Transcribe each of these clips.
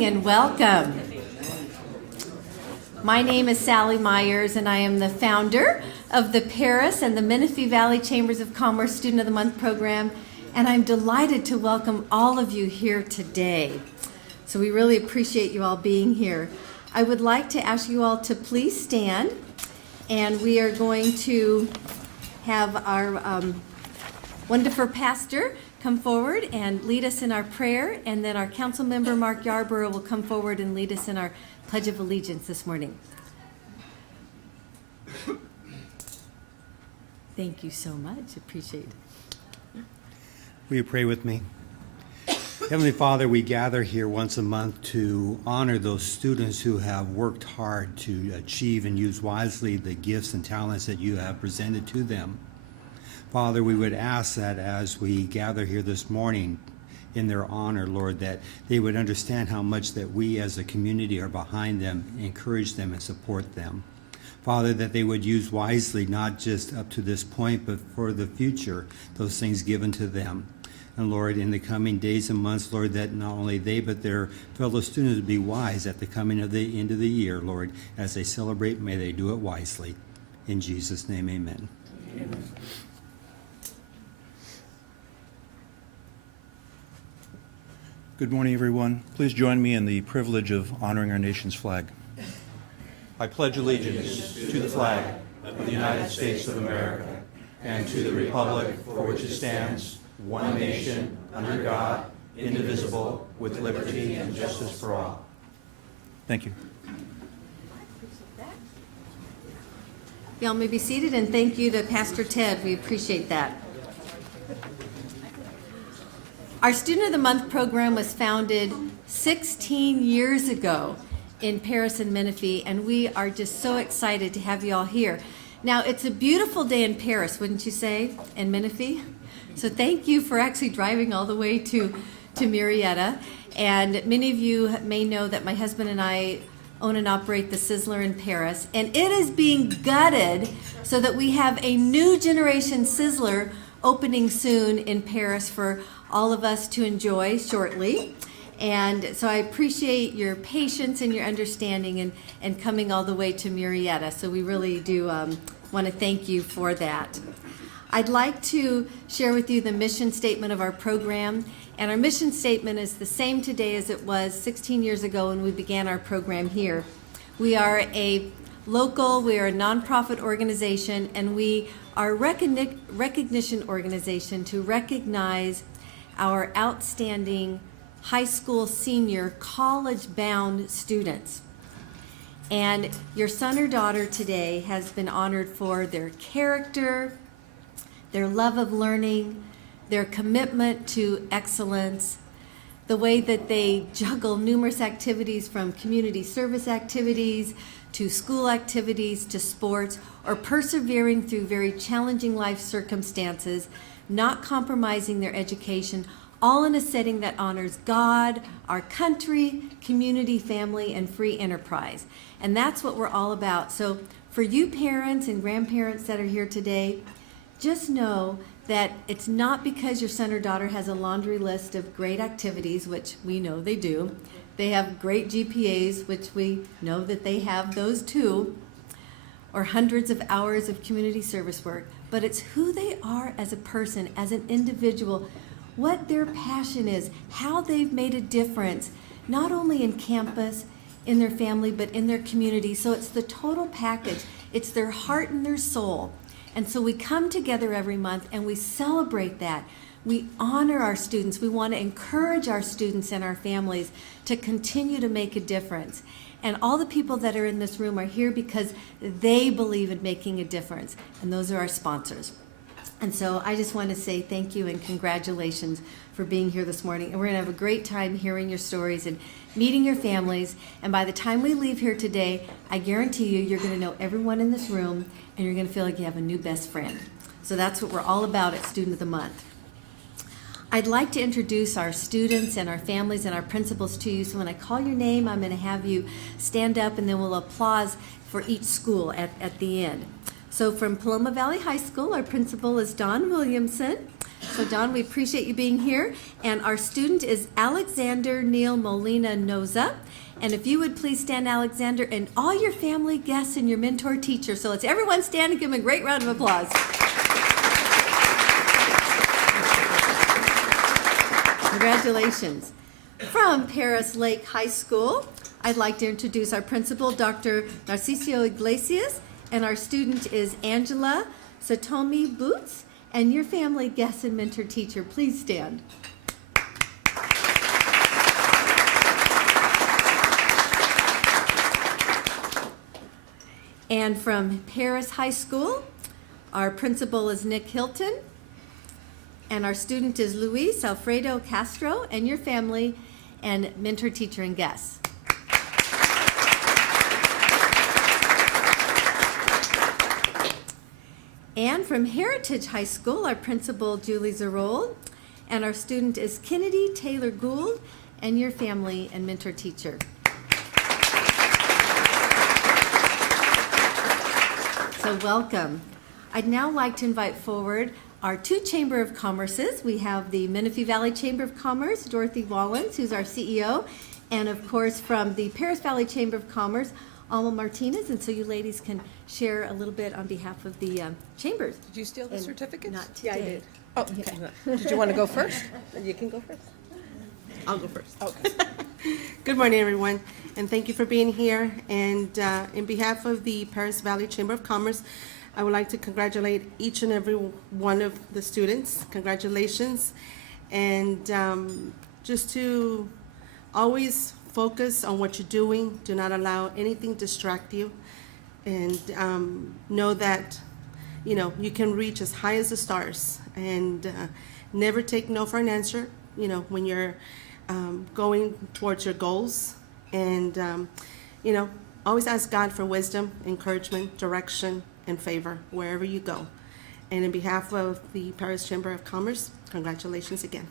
morning and welcome. My name is Sally Myers and I am the founder of the Perris and the Menifee Valley Chambers of Commerce Student of the Month program, and I'm delighted to welcome all of you here today. So we really appreciate you all being here. I would like to ask you all to please stand, and we are going to have our wonderful pastor come forward and lead us in our prayer, and then our council member Mark Yarborough will come forward and lead us in our Pledge of Allegiance this morning. Thank you so much. Appreciate it. Will you pray with me? Heavenly Father, we gather here once a month to honor those students who have worked hard to achieve and use wisely the gifts and talents that you have presented to them. Father, we would ask that as we gather here this morning in their honor, Lord, that they would understand how much that we as a community are behind them, encourage them, and support them. Father, that they would use wisely, not just up to this point, but for the future, those things given to them. And Lord, in the coming days and months, Lord, that not only they, but their fellow students would be wise at the coming of the end of the year, Lord. As they celebrate, may they do it wisely. In Jesus' name, amen. Amen. Good morning, everyone. Please join me in the privilege of honoring our nation's flag. I pledge allegiance to the flag of the United States of America and to the republic for which it stands, one nation, under God, indivisible, with liberty and justice for all. Thank you. Y'all may be seated, and thank you to Pastor Ted. We appreciate that. Our Student of the Month program was founded 16 years ago in Perris and Menifee, and we are just so excited to have you all here. Now, it's a beautiful day in Perris, wouldn't you say, and Menifee? So thank you for actually driving all the way to Murrieta. And many of you may know that my husband and I own and operate the Sizzler in Perris, and it is being gutted so that we have a new generation Sizzler opening soon in Perris for all of us to enjoy shortly. And so I appreciate your patience and your understanding and coming all the way to Murrieta. So we really do want to thank you for that. I'd like to share with you the mission statement of our program. And our mission statement is the same today as it was 16 years ago when we began our program here. We are a nonprofit organization, and we are a recognition organization to recognize our outstanding high school, senior, college-bound students. And your son or daughter today has been honored for their character, their love of learning, their commitment to excellence, the way that they juggle numerous activities from community service activities to school activities to sports, or persevering through very challenging life circumstances, not compromising their education, all in a setting that honors God, our country, community, family, and free enterprise. And that's what we're all about. So for you parents and grandparents that are here today, just know that it's not because your son or daughter has a laundry list of great activities, which we know they do. They have great GPAs, which we know that they have those too, or hundreds of hours of community service work, but it's who they are as a person, as an individual, what their passion is, how they've made a difference, not only in campus, in their family, but in their community. So it's the total package. It's their heart and their soul. And so we come together every month and we celebrate that. We honor our students. We want to encourage our students and our families to continue to make a difference. And all the people that are in this room are here because they believe in making a difference. And those are our sponsors. And so I just want to say thank you and congratulations for being here this morning. And we're going to have a great time hearing your stories and meeting your families. And by the time we leave here today, I guarantee you, you're going to know everyone in this room and you're going to feel like you have a new best friend. So that's what we're all about at Student of the Month. I'd like to introduce our students and our families and our principals to you. So when I call your name, I'm going to have you stand up and then we'll applause for each school at the end. So from Paloma Valley High School, our principal is Don Williamson. So So Don, we appreciate you being here. And our student is Alexander Neil Molina Noza. And if you would please stand, Alexander, and all your family, guests, and your mentor teacher. So let's everyone stand and give him a great round of applause. Congratulations. From Perris Lake High School, I'd like to introduce our principal, Dr. Narciso Iglesias, and our student is Angela Satomi Boots, and your family, guest, and mentor teacher. Please stand. And from Perris High School, our principal is Nick Hilton, and our student is Luis Alfredo Castro, and your family, and mentor, teacher, and guests. And from Heritage High School, our principal, Julie Zerold, and our student is Kennedy Taylor Gould, and your family, and mentor, teacher. So welcome. I'd now like to invite forward our two Chamber of Commerces. We have the Menifee Valley Chamber of Commerce, Dorothy Wallens, who's our CEO, and of course from the Perris Valley Chamber of Commerce, Alma Martinez. And so you ladies can share a little bit on behalf of the chambers. Did you steal the certificates? Not today. Yeah, I did. Oh, okay. Did you want to go first? You can go first. I'll go first. Okay. Good morning, everyone, and thank you for being here. And in behalf of the Perris Valley Chamber of Commerce, I would like to congratulate each and every one of the students. Congratulations. And just to always focus on what you're doing. Do not allow anything distract you. And know that, you can reach as high as the stars. And never take no for an answer, when you're going towards your goals. And, always ask God for wisdom, encouragement, direction, and favor wherever you go. And in behalf of the Perris Chamber of Commerce, congratulations again.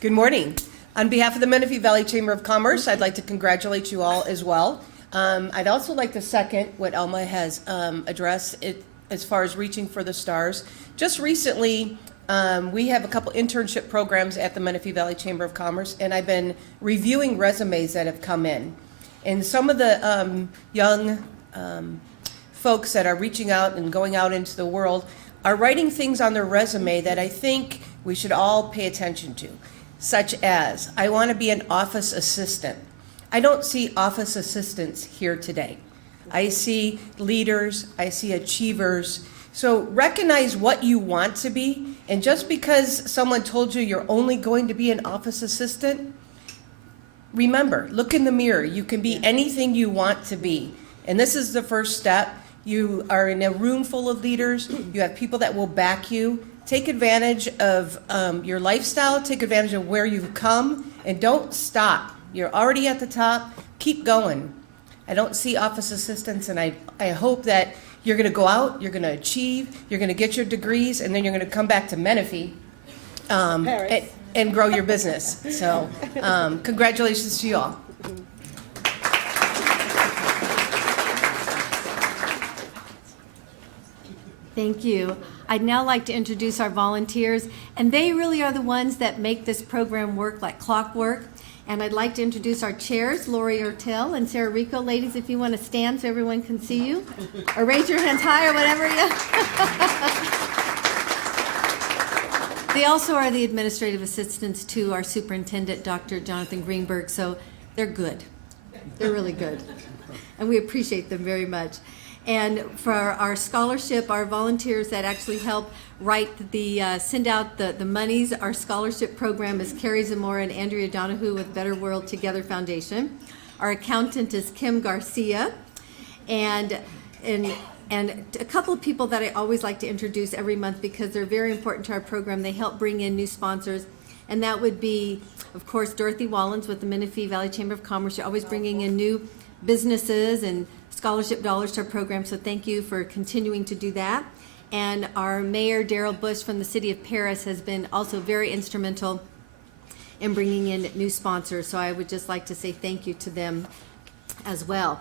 Good morning. On behalf of the Menifee Valley Chamber of Commerce, I'd like to congratulate you all as well. I'd also like to second what Elma has addressed as far as reaching for the stars. Just recently, we have a couple internship programs at the Menifee Valley Chamber of Commerce, and I've been reviewing resumes that have come in. And some of the young folks that are reaching out and going out into the world are writing things on their resume that I think we should all pay attention to, such as, I want to be an office assistant. I don't see office assistants here today. I see leaders, I see achievers. So recognize what you want to be, and just because someone told you you're only going to be an office assistant, remember, look in the mirror. You can be anything you want to be. And this is the first step. You are in a room full of leaders. You have people that will back you. Take advantage of your lifestyle. Take advantage of where you've come. And don't stop. You're already at the top. Keep going. I don't see office assistants, and I hope that you're going to go out, you're going to achieve, you're going to get your degrees, and then you're going to come back to Menifee and grow your business. So congratulations to you all. Thank you. I'd now like to introduce our volunteers, and they really are the ones that make this program work like clockwork. And I'd like to introduce our chairs, Lori Ortel and Sarah Rico. Ladies, if you want to stand so everyone can see you, or raise your hands high or whatever. They also are the administrative assistants to our superintendent, Dr. Jonathan Greenberg, so they're good. They're really good. And we appreciate them very much. And for our scholarship, our volunteers that actually help send out the monies, our scholarship program is Carrie Zamora and Andrea Donahue with Better World Together Foundation. Our accountant is Kim Garcia. And a couple of people that I always like to introduce every month because they're very important to our program. They help bring in new sponsors. And that would be, of course, Dorothy Wallens with the Menifee Valley Chamber of Commerce. You're always bringing in new businesses and scholarship dollars to our program, so thank you for continuing to do that. And our Mayor, Darrell Bush from the City of Perris, has been also very instrumental in bringing in new sponsors, so I would just like to say thank you to them as well.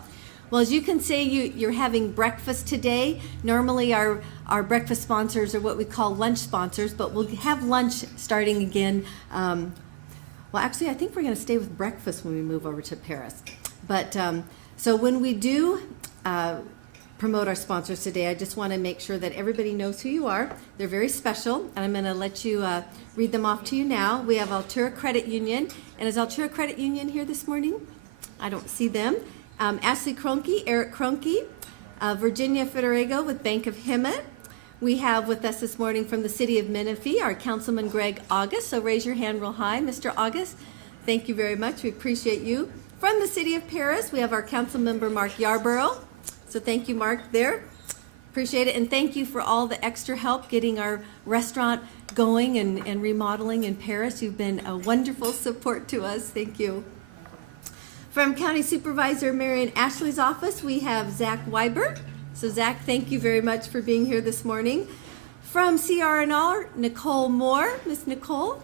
Well, as you can see, you're having breakfast today. Normally our breakfast sponsors are what we call lunch sponsors, but we'll have lunch starting again. Well, actually, I think we're going to stay with breakfast when we move over to Perris. But so when we do promote our sponsors today, I just want to make sure that everybody knows who you are. They're very special, and I'm going to let you read them off to you now. We have Altura Credit Union, and is Altura Credit Union here this morning? I don't see them. Ashley Kroenke, Eric Kroenke, Virginia Federigo with Bank of Hemet. We have with us this morning from the city of Menifee, our Councilman Greg August. So raise your hand real high, Mr. August. Thank you very much. We appreciate you. From the city of Perris, we have our council member, Mark Yarborough. So thank you, Mark, there. Appreciate it. And thank you for all the extra help getting our restaurant going and remodeling in Perris. You've been a wonderful support to us. Thank you. From County Supervisor Marion Ashley's office, we have Zach Weiber. So Zach, thank you very much for being here this morning. From CR&R, Nicole Moore. Miss Nicole,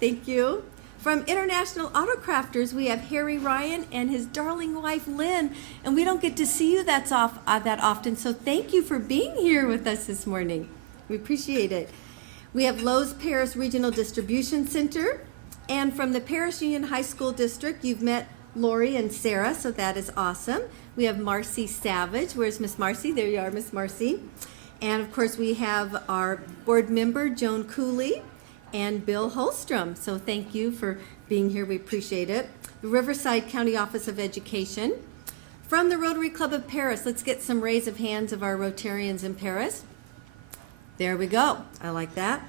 thank you. From International Auto Crafters, we have Harry Ryan and his darling wife, Lynn. And we don't get to see you that often, so thank you for being here with us this morning. We appreciate it. We have Lowe's Perris Regional Distribution Center. And from the Perris Union High School District, you've met Lori and Sarah, so that is awesome. We have Marcy Savage. Where's Miss Marcy? There you are, Miss Marcy. And of course, we have our board member, Joan Cooley, and Bill Holstrom. So thank you for being here. We appreciate it. The Riverside County Office of Education. From the Rotary Club of Perris, let's get some raise of hands of our Rotarians in Perris. There we go. I like that.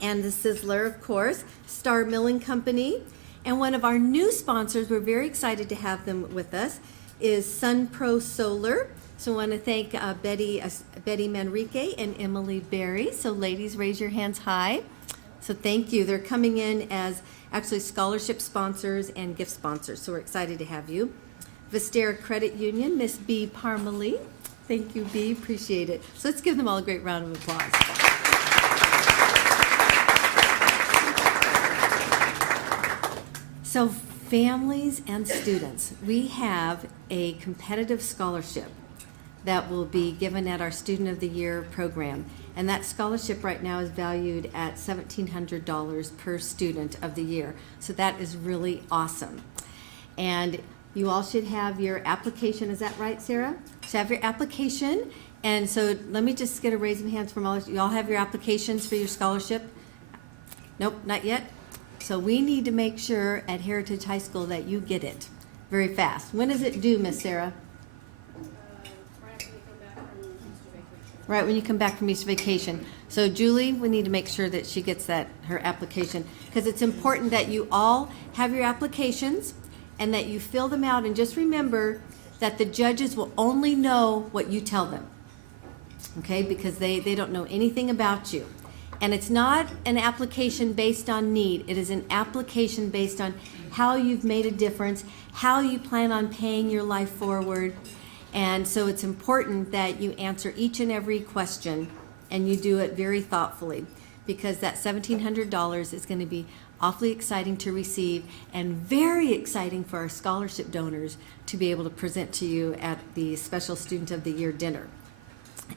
And the Sizzler, of course, Star Milling Company. And one of our new sponsors, we're very excited to have them with us, is SunPro Solar. So I want to thank Betty Manrique and Emily Berry. So ladies, raise your hands high. So thank you. They're coming in as actually scholarship sponsors and gift sponsors. So we're excited to have you. Vistera Credit Union, Miss B. Parmalee. Thank you, B. Appreciate it. So let's give them all a great round of applause. So families and students, we have a competitive scholarship that will be given at our Student of the Year program. And that scholarship right now is valued at $1,700 per student of the year. So that is really awesome. And you all should have your application. Is that right, Sarah? So have your application. And so let me just get a raise of hands from all of you. You all have your applications for your scholarship? Nope, not yet. So we need to make sure at Heritage High School that you get it very fast. When is it due, Miss Sarah? Right when you come back from Easter vacation. So Julie, we need to make sure that she gets her application, because it's important that you all have your applications and that you fill them out. And just remember that the judges will only know what you tell them, okay? Because they don't know anything about you. And it's not an application based on need. It is an application based on how you've made a difference, how you plan on paying your life forward. And so it's important that you answer each and every question and you do it very thoughtfully, because that $1,700 is going to be awfully exciting to receive and very exciting for our scholarship donors to be able to present to you at the Special Student of the Year dinner.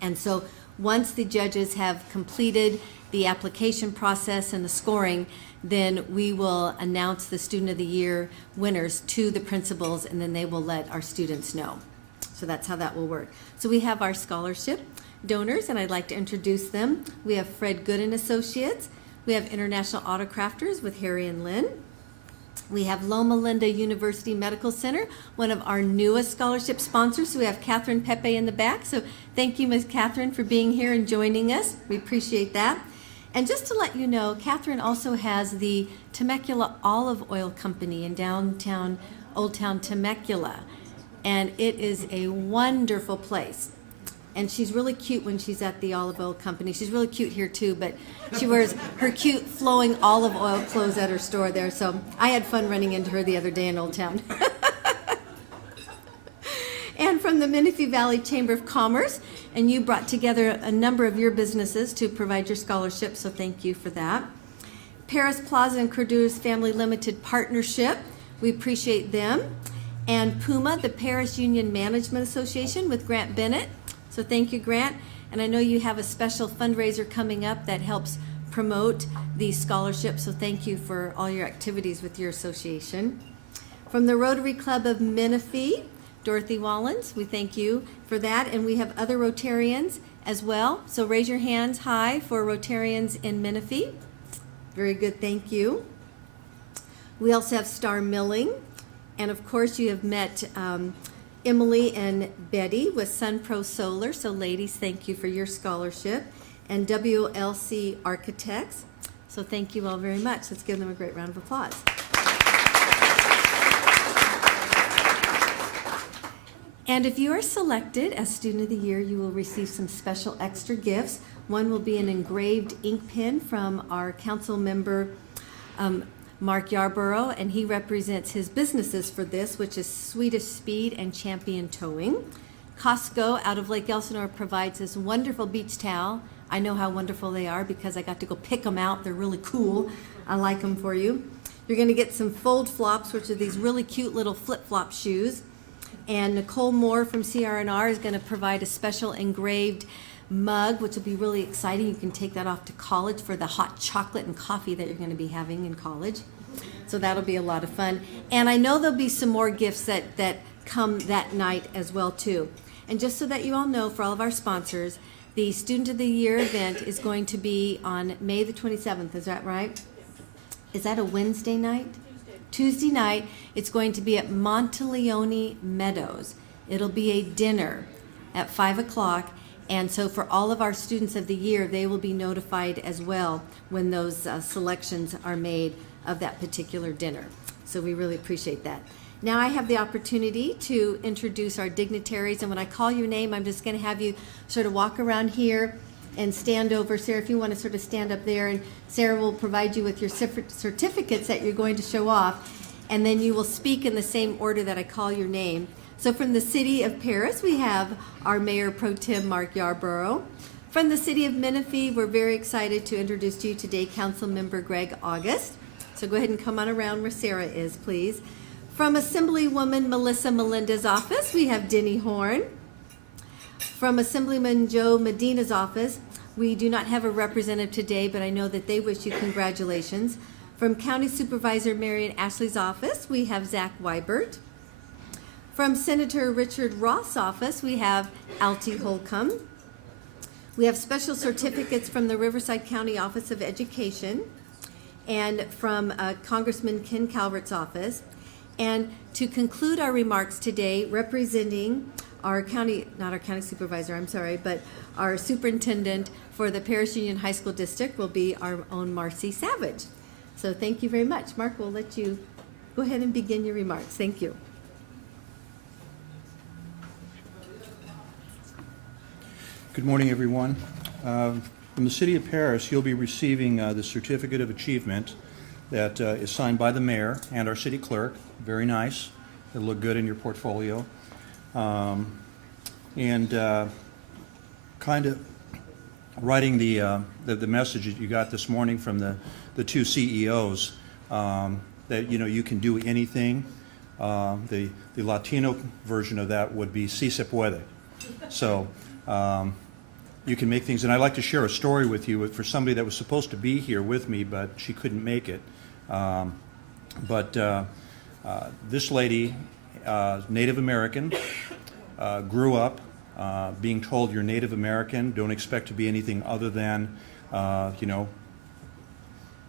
And so once the judges have completed the application process and the scoring, then we will announce the Student of the Year winners to the principals, and then they will let our students know. So that's how that will work. So we have our scholarship donors, and I'd like to introduce them. We have Fred Good and Associates. We have International Auto Crafters with Harry and Lynn. We have Loma Linda University Medical Center, one of our newest scholarship sponsors. So we have Catherine Pepe in the back. So thank you, Ms. Catherine, for being here and joining us. We appreciate that. And just to let you know, Catherine also has the Temecula Olive Oil Company in downtown, Old Town Temecula. And it is a wonderful place. And she's really cute when she's at the olive oil company. She's really cute here too, but she wears her cute flowing olive oil clothes at her store there. So I had fun running into her the other day in Old Town. And from the Menifee Valley Chamber of Commerce, and you brought together a number of your businesses to provide your scholarship, so thank you for that. Perris Plaza and Cordura's Family Limited Partnership, we appreciate them. and Puma, the Perris Union Management Association, with Grant Bennett. So thank you, Grant. And I know you have a special fundraiser coming up that helps promote these scholarships, so thank you for all your activities with your association. From the Rotary Club of Menifee, Dorothy Wallens, we thank you for that, and we have other Rotarians as well. So raise your hands high for Rotarians in Menifee. Very good, thank you. We also have Star Milling, and of course you have met Emily and Betty with SunPro Solar. So ladies, thank you for your scholarship. And WLC Architects. So thank you all very much. Let's give them a great round of applause. And if you are selected as Student of the Year, you will receive some special extra gifts. One will be an engraved ink pen from our council member, Mark Yarborough, and he represents his businesses for this, which is Swedish Speed and Champion Towing. Costco out of Lake Elsinore provides this wonderful beach towel. I know how wonderful they are because I got to go pick them out. They're really cool. I like them for you. You're going to get some fold flops, which are these really cute little flip-flop shoes. And Nicole Moore from CRNR is going to provide a special engraved mug, which will be really exciting. You can take that off to college for the hot chocolate and coffee that you're going to be having in college. So that'll be a lot of fun. And I know there'll be some more gifts that come that night as well, too. And just so that you all know, for all of our sponsors, the Student of the Year event is going to be on May the 27th. Is that right? Is that a Wednesday night? Tuesday night. It's going to be at Monteleone Meadows. It'll be a dinner at 5 o'clock. And so for all of our Students of the Year, they will be notified as well when those selections are made of that particular dinner. So we really appreciate that. Now I have the opportunity to introduce our dignitaries, and when I call your name, I'm just going to have you sort of walk around here and stand over. Sarah, if you want to sort of stand up there, and Sarah will provide you with your certificates that you're going to show off, and then you will speak in the same order that I call your name. So from the City of Perris, we have our Mayor Pro Tem, Mark Yarborough. From the City of Menifee, we're very excited to introduce to you today Council Member Greg August. So go ahead and come on around where Sarah is, please. From Assemblywoman Melissa Melinda's office, we have Denny Horn. From Assemblyman Joe Medina's office, we do not have a representative today, but I know that they wish you congratulations. From County Supervisor Marion Ashley's office, we have Zach Weibert. From Senator Richard Roth's office, we have Altie Holcomb. We have special certificates from the Riverside County Office of Education and from Congressman Ken Calvert's office. And to conclude our remarks today, representing our county, not our county supervisor, I'm sorry, but our superintendent for the Perris Union High School District will be our own Marcy Savage. So thank you very much. Mark, we'll let you go ahead and begin your remarks. Thank you. Good morning, everyone. From the City of Perris, you'll be receiving the Certificate of Achievement that is signed by the mayor and our city clerk. Very nice. It'll look good in your portfolio. And kind of writing the message that you got this morning from the two CEOs, that you can do anything. The Latino version of that would be si se puede. So you can make things, and I'd like to share a story with you for somebody that was supposed to be here with me, but she couldn't make it. This lady, Native American, grew up being told you're Native American, don't expect to be anything other than, a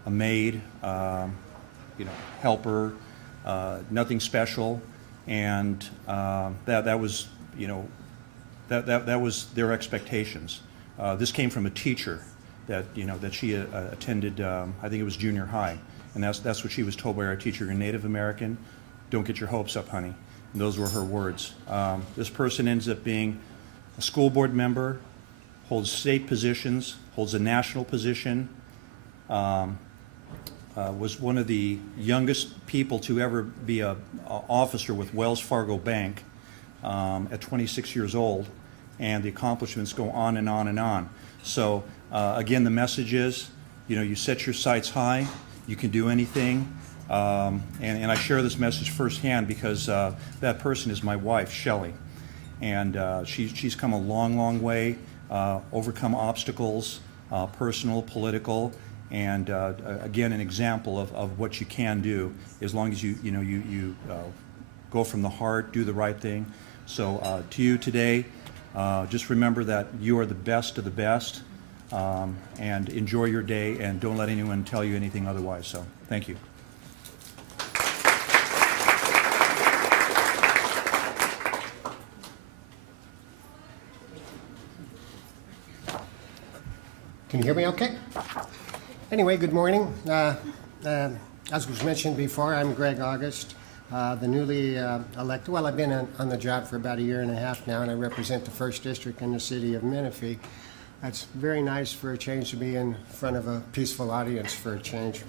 maid, helper, nothing special, and that was, that was their expectations. This came from a teacher that she attended. I think it was junior high, and that's what she was told by our teacher. You're Native American, don't get your hopes up, honey. And those were her words. This person ends up being a school board member, holds state positions, holds a national position, was one of the youngest people to ever be an officer with Wells Fargo Bank at 26 years old, and the accomplishments go on and on and on. So again, the message is, you set your sights high, you can do anything. And I share this message firsthand because that person is my wife, Shelley. And she's come a long, long way, overcome obstacles, personal, political, and again, an example of what you can do as long as you go from the heart, do the right thing. So to you today, just remember that you are the best of the best, and enjoy your day, and don't let anyone tell you anything otherwise. So thank you. Can you hear me okay? Anyway, good morning. As was mentioned before, I'm Greg August, the newly elected. Well, I've been on the job for about a year and a half now, and I represent the 1st District in the city of Menifee. It's very nice for a change to be in front of a peaceful audience for a change.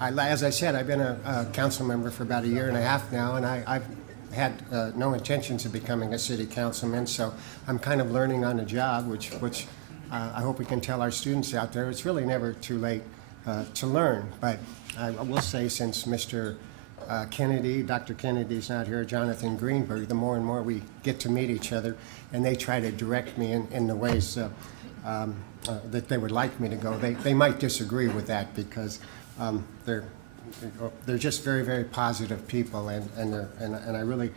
As I said, I've been a council member for about a year and a half now, and I've had no intentions of becoming a city councilman, so I'm kind of learning on the job, which I hope we can tell our students out there. It's really never too late to learn, but I will say, since Mr. Kennedy, Dr. Kennedy's not here, Jonathan Greenberg, the more and more we get to meet each other, and they try to direct me in the ways that they would like me to go. They might disagree with that because they're just very, very positive people, and I really,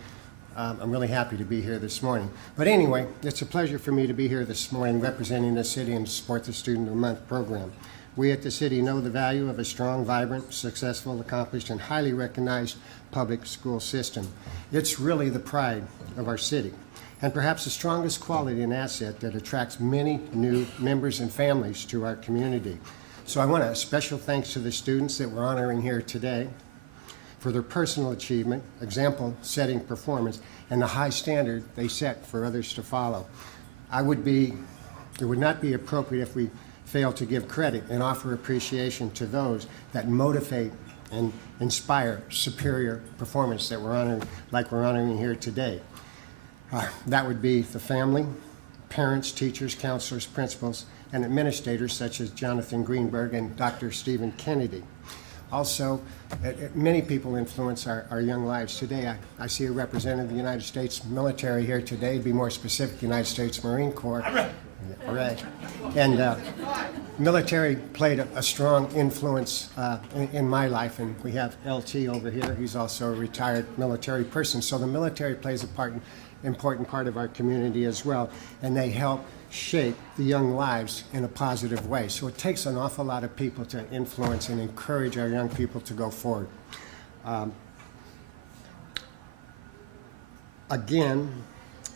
I'm really happy to be here this morning. But anyway, it's a pleasure for me to be here this morning representing the city and support the Student of the Month program. We at the city know the value of a strong, vibrant, successful, accomplished, and highly recognized public school system. It's really the pride of our city, and perhaps the strongest quality and asset that attracts many new members and families to our community. So I want a special thanks to the students that we're honoring here today for their personal achievement, example-setting performance, and the high standard they set for others to follow. It would not be appropriate if we fail to give credit and offer appreciation to those that motivate and inspire superior performance that we're honoring, like we're honoring here today. That would be the family, parents, teachers, counselors, principals, and administrators such as Jonathan Greenberg and Dr. Stephen Kennedy. Also, many people influence our young lives today. I see a representative of the United States military here today, to be more specific, the United States Marine Corps. All right. And military played a strong influence in my life, and we have LT over here. He's also a retired military person. So the military plays important part of our community as well, and they help shape the young lives in a positive way. So it takes an awful lot of people to influence and encourage our young people to go forward. Again,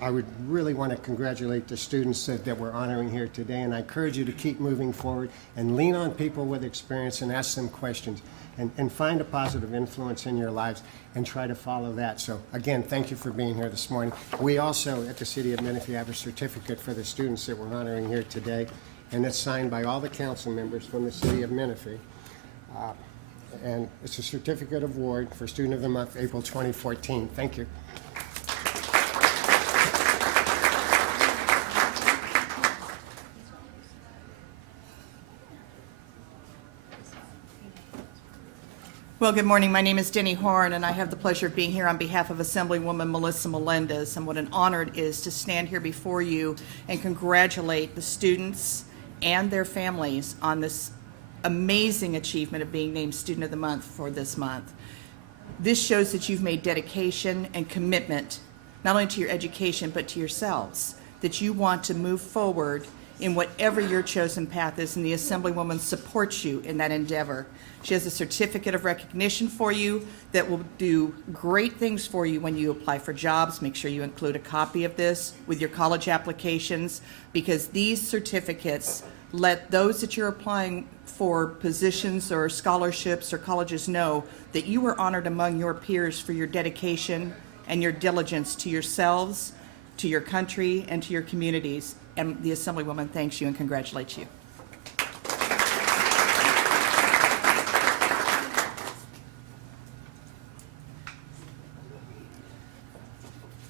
I would really want to congratulate the students that we're honoring here today, and I encourage you to keep moving forward and lean on people with experience and ask them questions and find a positive influence in your lives and try to follow that. So again, thank you for being here this morning. We also at the City of Menifee have a certificate for the students that we're honoring here today, and it's signed by all the council members from the City of Menifee. And it's a certificate of award for Student of the Month, April 2014. Thank you. Well, good morning. My name is Denny Horn, and I have the pleasure of being here on behalf of Assemblywoman Melissa Melendez. And what an honor it is to stand here before you and congratulate the students and their families on this amazing achievement of being named Student of the Month for this month. This shows that you've made dedication and commitment, not only to your education, but to yourselves, that you want to move forward in whatever your chosen path is, and the Assemblywoman supports you in that endeavor. She has a certificate of recognition for you that will do great things for you when you apply for jobs. Make sure you include a copy of this with your college applications, because these certificates let those that you're applying for positions or scholarships or colleges know that you were honored among your peers for your dedication and your diligence to yourselves, to your country, and to your communities. And the Assemblywoman thanks you and congratulates you.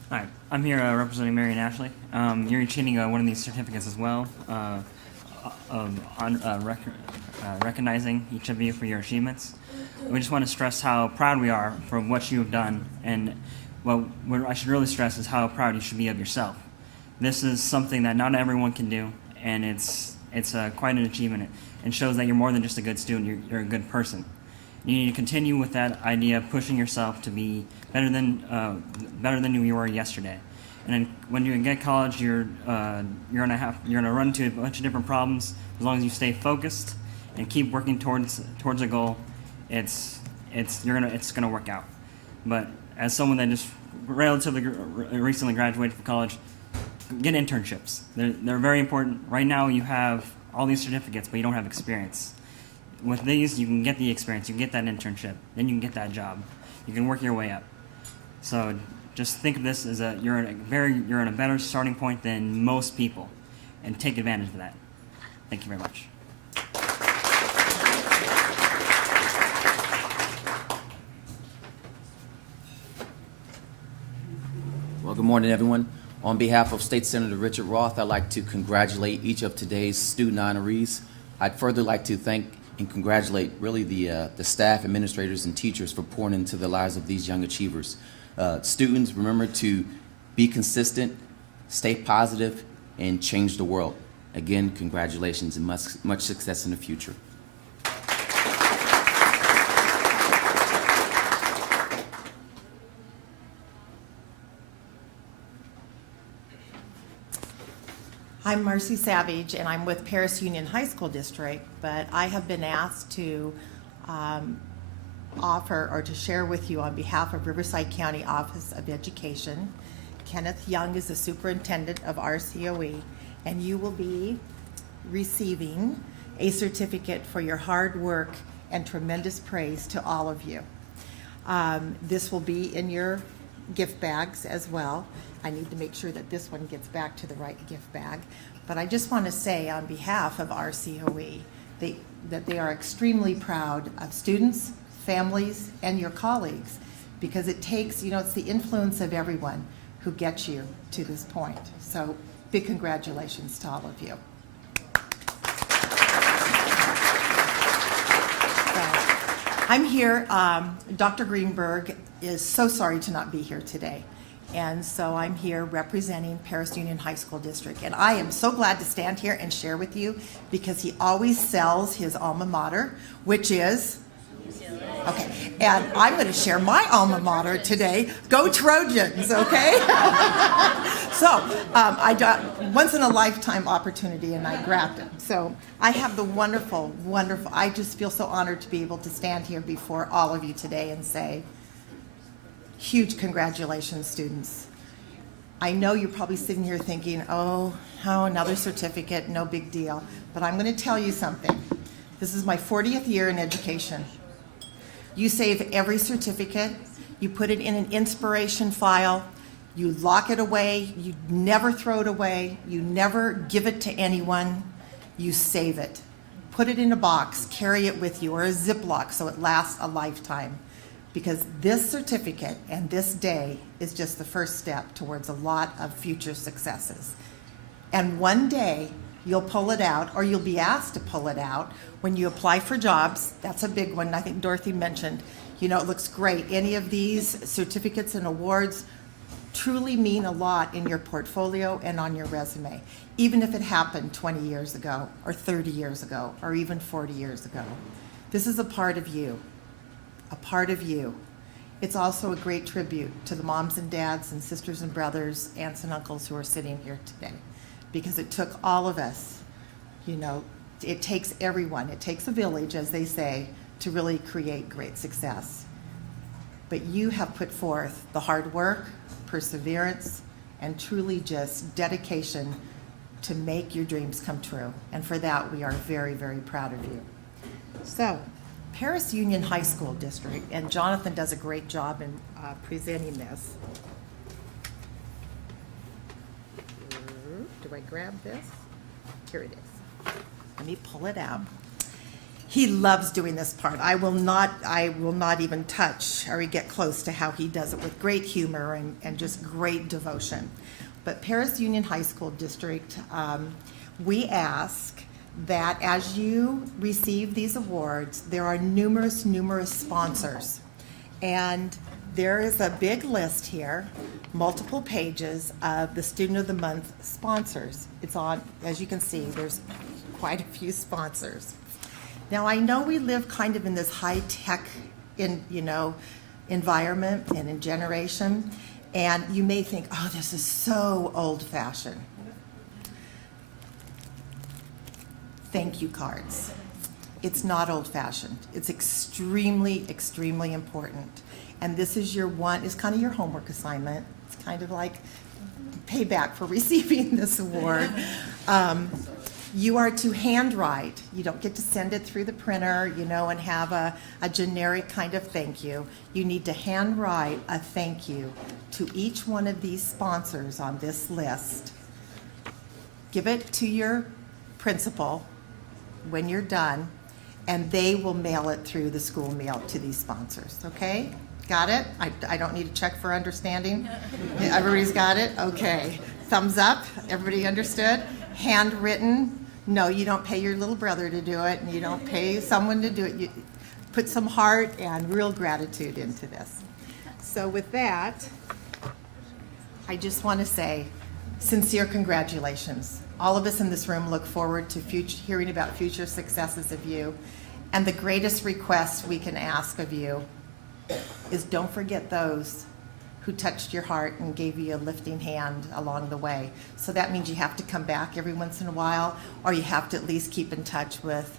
Hi, I'm here representing Mary and Ashley. You're achieving one of these certificates as well. recognizing each of you for your achievements. We just want to stress how proud we are for what you have done, and what I should really stress is how proud you should be of yourself. This is something that not everyone can do, and it's quite an achievement. It shows that you're more than just a good student, you're a good person. You need to continue with that idea of pushing yourself to be better than you were yesterday. And then when you get college, you're gonna run into a bunch of different problems. As long as you stay focused and keep working towards a goal, it's gonna work out. But as someone that just relatively recently graduated from college, get internships. They're very important. Right now, you have all these certificates, but you don't have experience. With these, you can get the experience. You can get that internship. Then you can get that job. You can work your way up. So just think of this as you're in a better starting point than most people, and take advantage of that. Thank you very much. Well, good morning, everyone. On behalf of State Senator Richard Roth, I'd like to congratulate each of today's student honorees. I'd further like to thank and congratulate really the staff, administrators, and teachers for pouring into the lives of these young achievers. Students, remember to be consistent, stay positive, and change the world. Again, congratulations and much success in the future. I'm Marcy Savage, and I'm with Perris Union High School District, but I have been asked to offer or to share with you on behalf of Riverside County Office of Education. Kenneth Young is the superintendent of RCOE, and you will be receiving a certificate for your hard work and tremendous praise to all of you. This will be in your gift bags as well. I need to make sure that this one gets back to the right gift bag. But I just want to say on behalf of RCOE that they are extremely proud of students, families, and your colleagues, because it takes, it's the influence of everyone who gets you to this point. So big congratulations to all of you. So, I'm here. Dr. Greenberg is so sorry to not be here today. And so I'm here representing Perris Union High School District. And I am so glad to stand here and share with you, because he always sells his alma mater, which is? Okay, and I'm going to share my alma mater today. Go Trojans, okay? So I got once in a lifetime opportunity, and I grabbed it. So I have the wonderful, I just feel so honored to be able to stand here before all of you today and say, huge congratulations, students. I know you're probably sitting here thinking, oh, another certificate, no big deal. But I'm going to tell you something. This is my 40th year in education. You save every certificate, you put it in an inspiration file, you lock it away, you never throw it away, you never give it to anyone, you save it. Put it in a box, carry it with you, or a Ziploc so it lasts a lifetime. Because this certificate and this day is just the first step towards a lot of future successes. And one day you'll pull it out, or you'll be asked to pull it out when you apply for jobs. That's a big one. I think Dorothy mentioned, it looks great. Any of these certificates and awards truly mean a lot in your portfolio and on your resume, even if it happened 20 years ago, or 30 years ago, or even 40 years ago. This is a part of you. A part of you. It's also a great tribute to the moms and dads and sisters and brothers, aunts and uncles who are sitting here today, because it took all of us, it takes everyone, it takes a village, as they say, to really create great success. But you have put forth the hard work, perseverance, and truly just dedication to make your dreams come true. And for that, we are very, very proud of you. So, Perris Union High School District, and Jonathan does a great job in presenting this. Do I grab this? Here it is. Let me pull it out. He loves doing this part. I will not even touch or get close to how he does it, with great humor and just great devotion. But Perris Union High School District, we ask that as you receive these awards, there are numerous sponsors. And there is a big list here, multiple pages of the Student of the Month sponsors. It's on, as you can see, there's quite a few sponsors. Now, I know we live kind of in this high-tech, environment and in generation, and you may think, oh, this is so old-fashioned. Thank you cards. It's not old-fashioned. It's extremely, extremely important. And this is it's kind of your homework assignment. It's kind of like payback for receiving this award. You are to handwrite. You don't get to send it through the printer, and have a generic kind of thank you. You need to handwrite a thank you to each one of these sponsors on this list. Give it to your principal when you're done, and they will mail it through the school mail to these sponsors, okay? Got it? I don't need a check for understanding? Everybody's got it? Okay. Thumbs up. Everybody understood? Handwritten. No, you don't pay your little brother to do it, and you don't pay someone to do it. You put some heart and real gratitude into this. So with that, I just want to say sincere congratulations. All of us in this room look forward to hearing about future successes of you. And the greatest request we can ask of you is don't forget those who touched your heart and gave you a lifting hand along the way. So that means you have to come back every once in a while, or you have to at least keep in touch with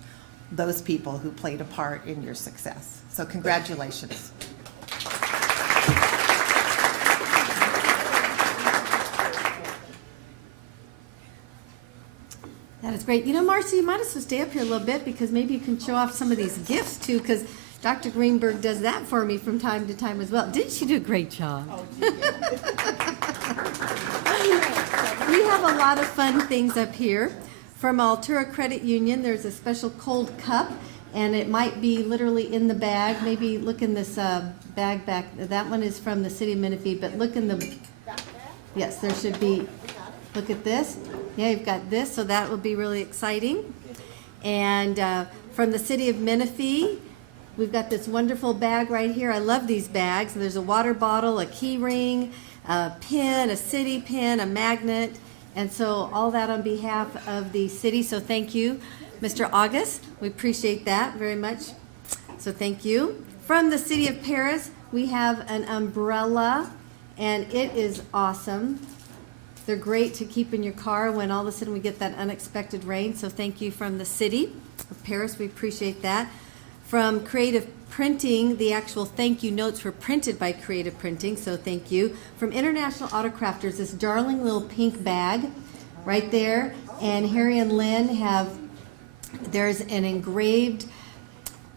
those people who played a part in your success. So congratulations. That is great. Marcy, you might as well stay up here a little bit because maybe you can show off some of these gifts too, because Dr. Greenberg does that for me from time to time as well. Didn't she do a great job? We have a lot of fun things up here. From Altura Credit Union, there's a special cold cup, and it might be literally in the bag. Maybe look in this bag back. That one is from the city of Menifee, but look in the, yes, there should be, look at this. Yeah, you've got this, so that will be really exciting. And from the city of Menifee, we've got this wonderful bag right here. I love these bags. There's a water bottle, a key ring, a pin, a city pin, a magnet, and so all that on behalf of the city. So thank you, Mr. August. We appreciate that very much. So thank you. From the city of Perris, we have an umbrella, and it is awesome. They're great to keep in your car when all of a sudden we get that unexpected rain. So thank you from the city of Perris. We appreciate that. From Creative Printing, the actual thank you notes were printed by Creative Printing, so thank you. From International Auto Crafters, this darling little pink bag right there. And Harry and Lynn have, there's an engraved,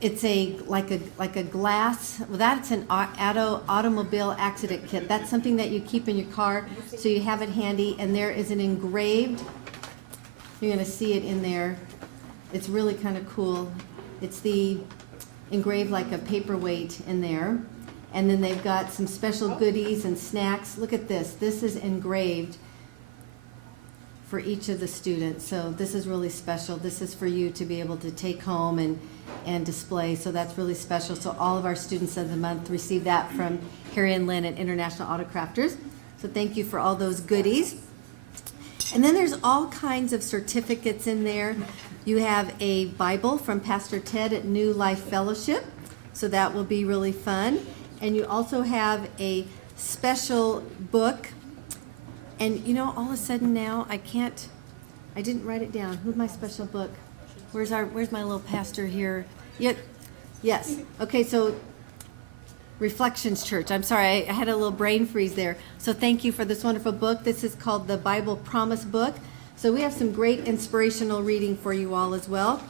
it's like a glass, well, that's an automobile accident kit. That's something that you keep in your car so you have it handy. And there is an engraved, you're going to see it in there. It's really kind of cool. It's the engraved like a paperweight in there. And then they've got some special goodies and snacks. Look at this. This is engraved for each of the students. So this is really special. This is for you to be able to take home and display. So that's really special. So all of our students of the month receive that from Harry and Lynn at International Auto Crafters. So thank you for all those goodies. And then there's all kinds of certificates in there. You have a Bible from Pastor Ted at New Life Fellowship, so that will be really fun. And you also have a special book. And all of a sudden now I didn't write it down. Who's my special book? Where's my little pastor here? Yes. Okay, so Reflections Church. I'm sorry, I had a little brain freeze there. So thank you for this wonderful book. This is called the Bible Promise Book. So we have some great inspirational reading for you all as well.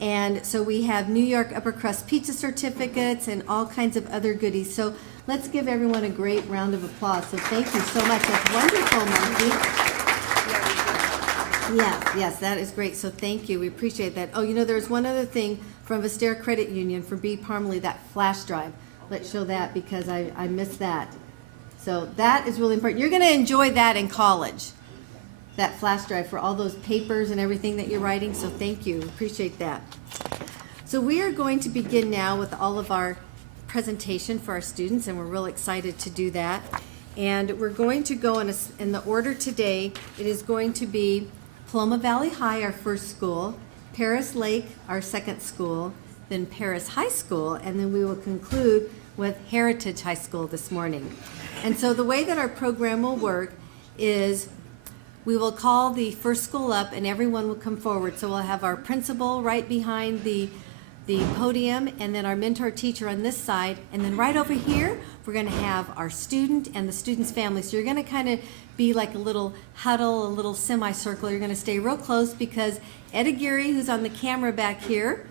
And so we have New York Upper Crust Pizza certificates and all kinds of other goodies. So let's give everyone a great round of applause. So thank you so much. That's wonderful, Marcy. Yes, that is great. So thank you. We appreciate that. Oh, there's one other thing from Vestera Credit Union for B. Parmalee, that flash drive. Let's show that because I missed that. So that is really important. You're going to enjoy that in college. that flash drive for all those papers and everything that you're writing, so thank you. Appreciate that. So we are going to begin now with all of our presentation for our students, and we're real excited to do that. And we're going to go in the order today. It is going to be Paloma Valley High, our first school, Perris Lake, our second school, then Perris High School, and then we will conclude with Heritage High School this morning. And so the way that our program will work is we will call the first school up and everyone will come forward. So we'll have our principal right behind the podium, and then our mentor teacher on this side, and then right over here we're going to have our student and the student's family. So you're going to kind of be like a little huddle, a little semicircle. You're going to stay real close because Ed Aguirre, who's on the camera back here,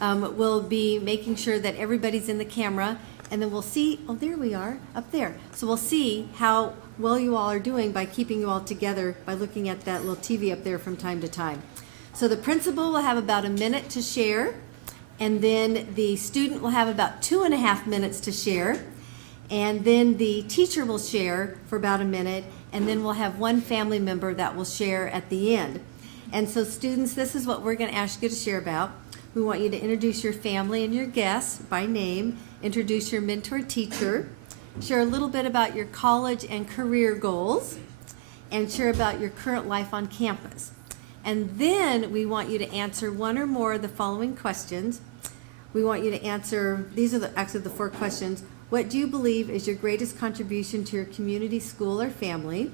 will be making sure that everybody's in the camera, and then we'll see, oh, there we are, up there. So we'll see how well you all are doing by keeping you all together by looking at that little TV up there from time to time. So the principal will have about a minute to share, and then the student will have about 2.5 minutes to share, and then the teacher will share for about a minute, and then we'll have one family member that will share at the end. And so students, this is what we're going to ask you to share about. We want you to introduce your family and your guests by name, introduce your mentor teacher, share a little bit about your college and career goals, and share about your current life on campus. And then we want you to answer one or more of the following questions. We want you to answer, these are actually the 4 questions. What do you believe is your greatest contribution to your community, school, or family?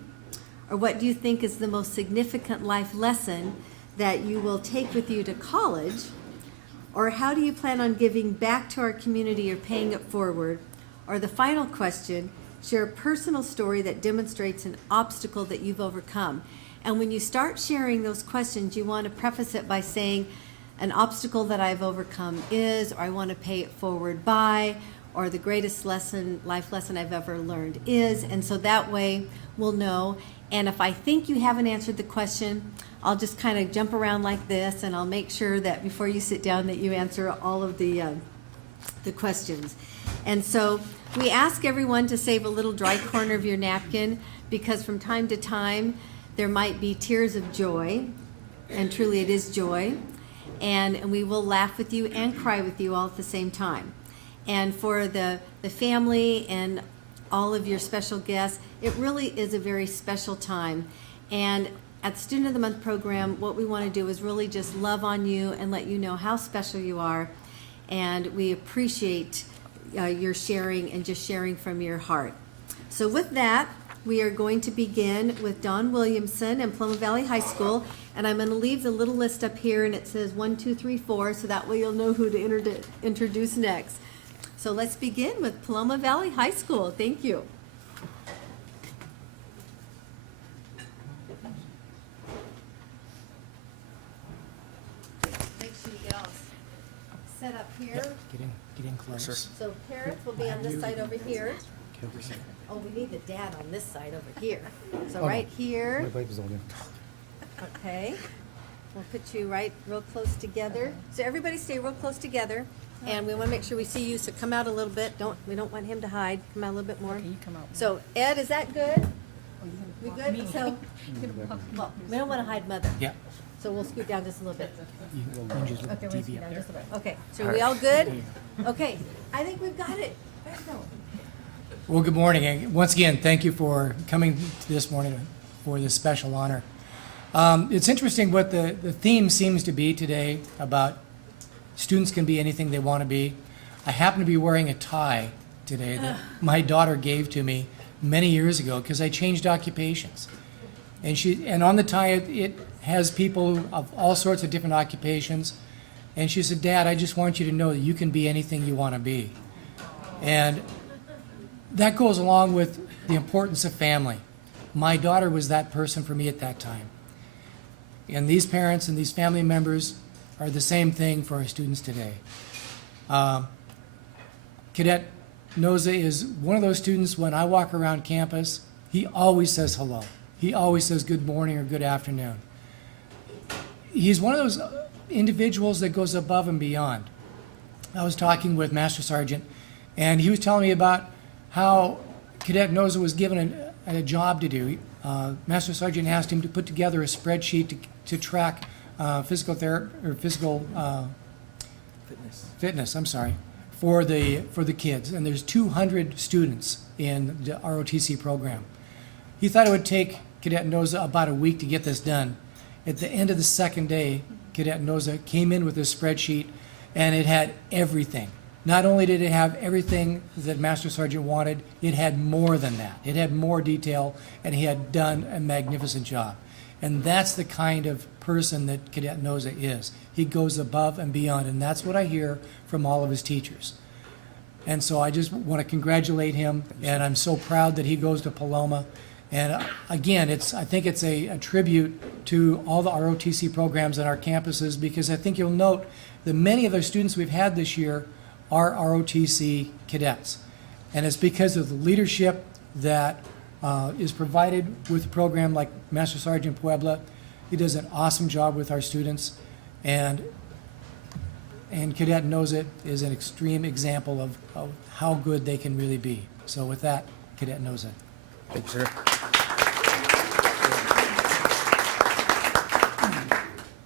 Or what do you think is the most significant life lesson that you will take with you to college? Or how do you plan on giving back to our community or paying it forward? Or the final question, share a personal story that demonstrates an obstacle that you've overcome. And when you start sharing those questions, you want to preface it by saying, an obstacle that I've overcome is, or I want to pay it forward by, or the greatest life lesson I've ever learned is. And so that way we'll know. And if I think you haven't answered the question, I'll just kind of jump around like this, and I'll make sure that before you sit down that you answer all of the questions. And so we ask everyone to save a little dry corner of your napkin, because from time to time there might be tears of joy, and truly it is joy, and we will laugh with you and cry with you all at the same time. And for the family and all of your special guests, it really is a very special time. And at the Student of the Month program, what we want to do is really just love on you and let you know how special you are. And we appreciate your sharing and just sharing from your heart. So with that, we are going to begin with Don Williamson and Paloma Valley High School. And I'm going to leave the little list up here, and it says 1, 2, 3, 4, so that way you'll know who to introduce next. So let's begin with Paloma Valley High School. Thank you. Make sure you get all set up here. Get in closer. So parents will be on this side over here. Oh, we need the dad on this side over here. So right here. Okay. We'll put you right real close together. So everybody stay real close together. And we want to make sure we see you, so come out a little bit. We don't want him to hide. Come out a little bit more. Okay, you come out. So Ed, is that good? We good? So, well, we don't want to hide Mother. Yeah. So we'll scoot down just a little bit. You can just look Okay, at we'll TV scoot up down there. just a bit. Okay, so are we all good? Okay, I think we've got it. Let's go. Well, good morning. And once again, thank you for coming this morning for this special honor. It's interesting what the theme seems to be today about students can be anything they want to be. I happen to be wearing a tie today that my daughter gave to me many years ago because I changed occupations. And on the tie, it has people of all sorts of different occupations. And she said, Dad, I just want you to know that you can be anything you want to be. And that goes along with the importance of family. My daughter was that person for me at that time. And these parents and these family members are the same thing for our students today. Cadet Noza is one of those students, when I walk around campus, he always says hello. He always says good morning or good afternoon. He's one of those individuals that goes above and beyond. I was talking with Master Sergeant, and he was telling me about how Cadet Noza was given a job to do. Master Sergeant asked him to put together a spreadsheet to track physical fitness. I'm sorry, for the kids, and there's 200 students in the ROTC program. He thought it would take Cadet Noza about a week to get this done. At the end of the second day, Cadet Noza came in with a spreadsheet, and it had everything. Not only did it have everything that Master Sergeant wanted, it had more than that. It had more detail, and he had done a magnificent job. And that's the kind of person that Cadet Noza is. He goes above and beyond, and that's what I hear from all of his teachers. And so I just want to congratulate him, and I'm so proud that he goes to Paloma. And again, I think it's a tribute to all the ROTC programs on our campuses, because I think you'll note that many of the students we've had this year are ROTC cadets. And it's because of the leadership that is provided with a program like Master Sergeant Puebla. He does an awesome job with our students, and Cadet Noza is an extreme example of how good they can really be. So with that, Cadet Noza. Thank you, sir.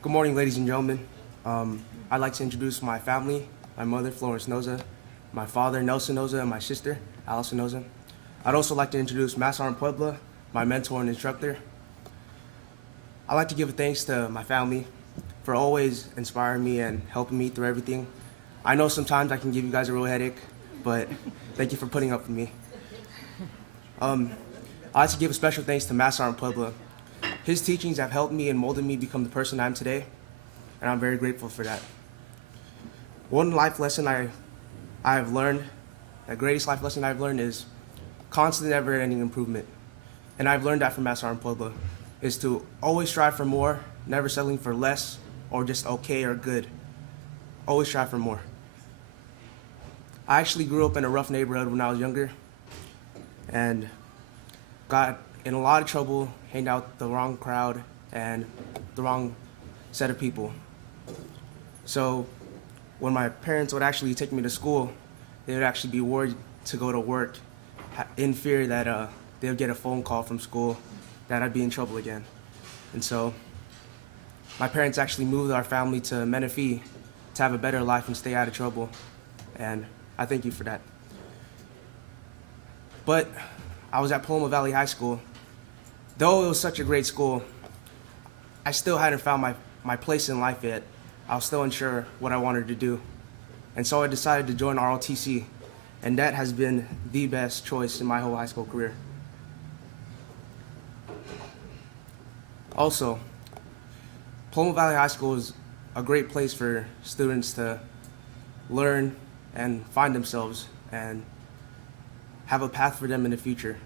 Good morning, ladies and gentlemen. I'd like to introduce my family, my mother, Florence Noza, my father, Nelson Noza, and my sister, Allison Noza. I'd also like to introduce Master Sergeant Puebla, my mentor and instructor. I'd like to give thanks to my family for always inspiring me and helping me through everything. I know sometimes I can give you guys a real headache, but thank you for putting up with me. I'd like to give a special thanks to Master Sergeant Puebla. His teachings have helped me and molded me become the person I am today, and I'm very grateful for that. One life lesson I have learned, the greatest life lesson I've learned, is constant, never-ending improvement. And I've learned that from Master Sergeant Puebla, is to always strive for more, never settling for less or just okay or good. Always strive for more. I actually grew up in a rough neighborhood when I was younger and got in a lot of trouble, hanging out with the wrong crowd and the wrong set of people. So when my parents would actually take me to school, they would actually be worried to go to work in fear that they would get a phone call from school that I'd be in trouble again. And so my parents actually moved our family to Menifee to have a better life and stay out of trouble. And I thank you for that. But I was at Paloma Valley High School. Though it was such a great school, I still hadn't found my place in life yet. I was still unsure what I wanted to do. And so I decided to join ROTC, and that has been the best choice in my whole high school career. Also, Paloma Valley High School is a great place for students to learn and find themselves and have a path for them in the future.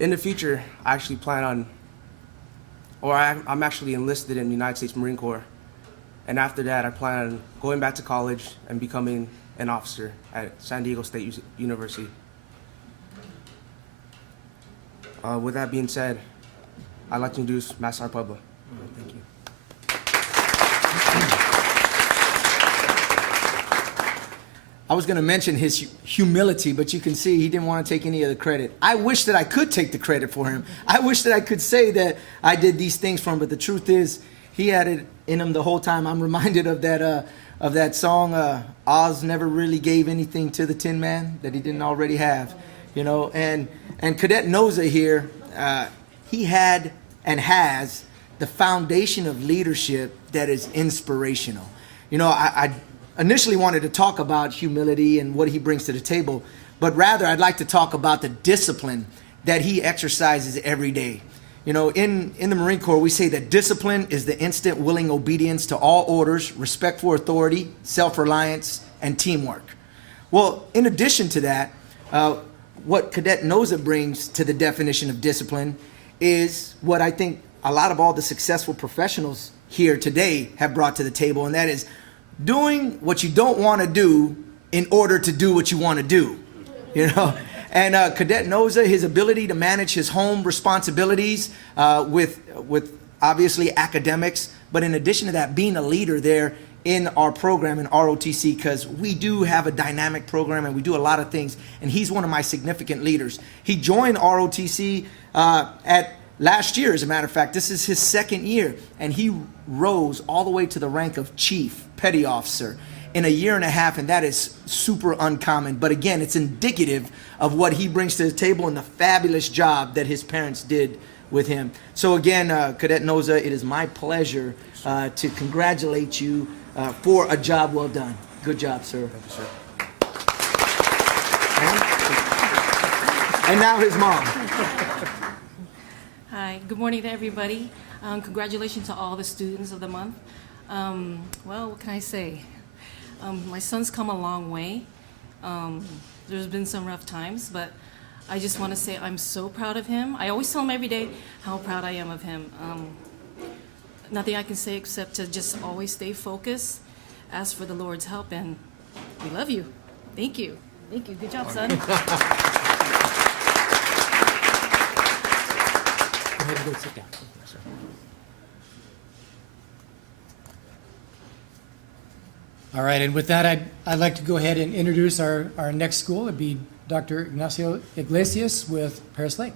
In the future, I actually plan on, I'm actually enlisted in the United States Marine Corps. And after that, I plan on going back to college and becoming an officer at San Diego State University. With that being said, I'd like to introduce Master Sergeant Puebla. Thank you. I was going to mention his humility, but you can see he didn't want to take any of the credit. I wish that I could take the credit for him. I wish that I could say that I did these things for him, but the truth is, he had it in him the whole time. I'm reminded of that song, Oz never really gave anything to the Tin Man that he didn't already have, you know. And Cadet Noza here, he had and has the foundation of leadership that is inspirational. You know, I initially wanted to talk about humility and what he brings to the table, but rather I'd like to talk about the discipline that he exercises every day. You know, in the Marine Corps, we say that discipline is the instant willing obedience to all orders, respect for authority, self-reliance, and teamwork. Well, in addition to that, what Cadet Noza brings to the definition of discipline is what I think a lot of all the successful professionals here today have brought to the table, and that is doing what you don't want to do in order to do what you want to do, you know. And Cadet Noza, his ability to manage his home responsibilities with obviously academics, but in addition to that, being a leader there in our program in ROTC, because we do have a dynamic program and we do a lot of things, and he's one of my significant leaders. He joined ROTC at last year, as a matter of fact. This is his second year, and he rose all the way to the rank of chief petty officer in a year and a half, and that is super uncommon. But again, it's indicative of what he brings to the table and the fabulous job that his parents did with him. So again, Cadet Noza, it is my pleasure to congratulate you for a job well done. Good job, sir. Thank you, sir. And now his mom. Hi, good morning to everybody. Congratulations to all the students of the month. Well, what can I say? My son's come a long way. There's been some rough times, but I just want to say I'm so proud of him. I always tell him every day how proud I am of him. Nothing I can say except to just always stay focused, ask for the Lord's help, and we love you. Thank you. Thank you. Good job, son. Go ahead and go sit down. All right, and with that, I'd like to go ahead and introduce our next school. It'd be Dr. Ignacio Iglesias with Perris Lake.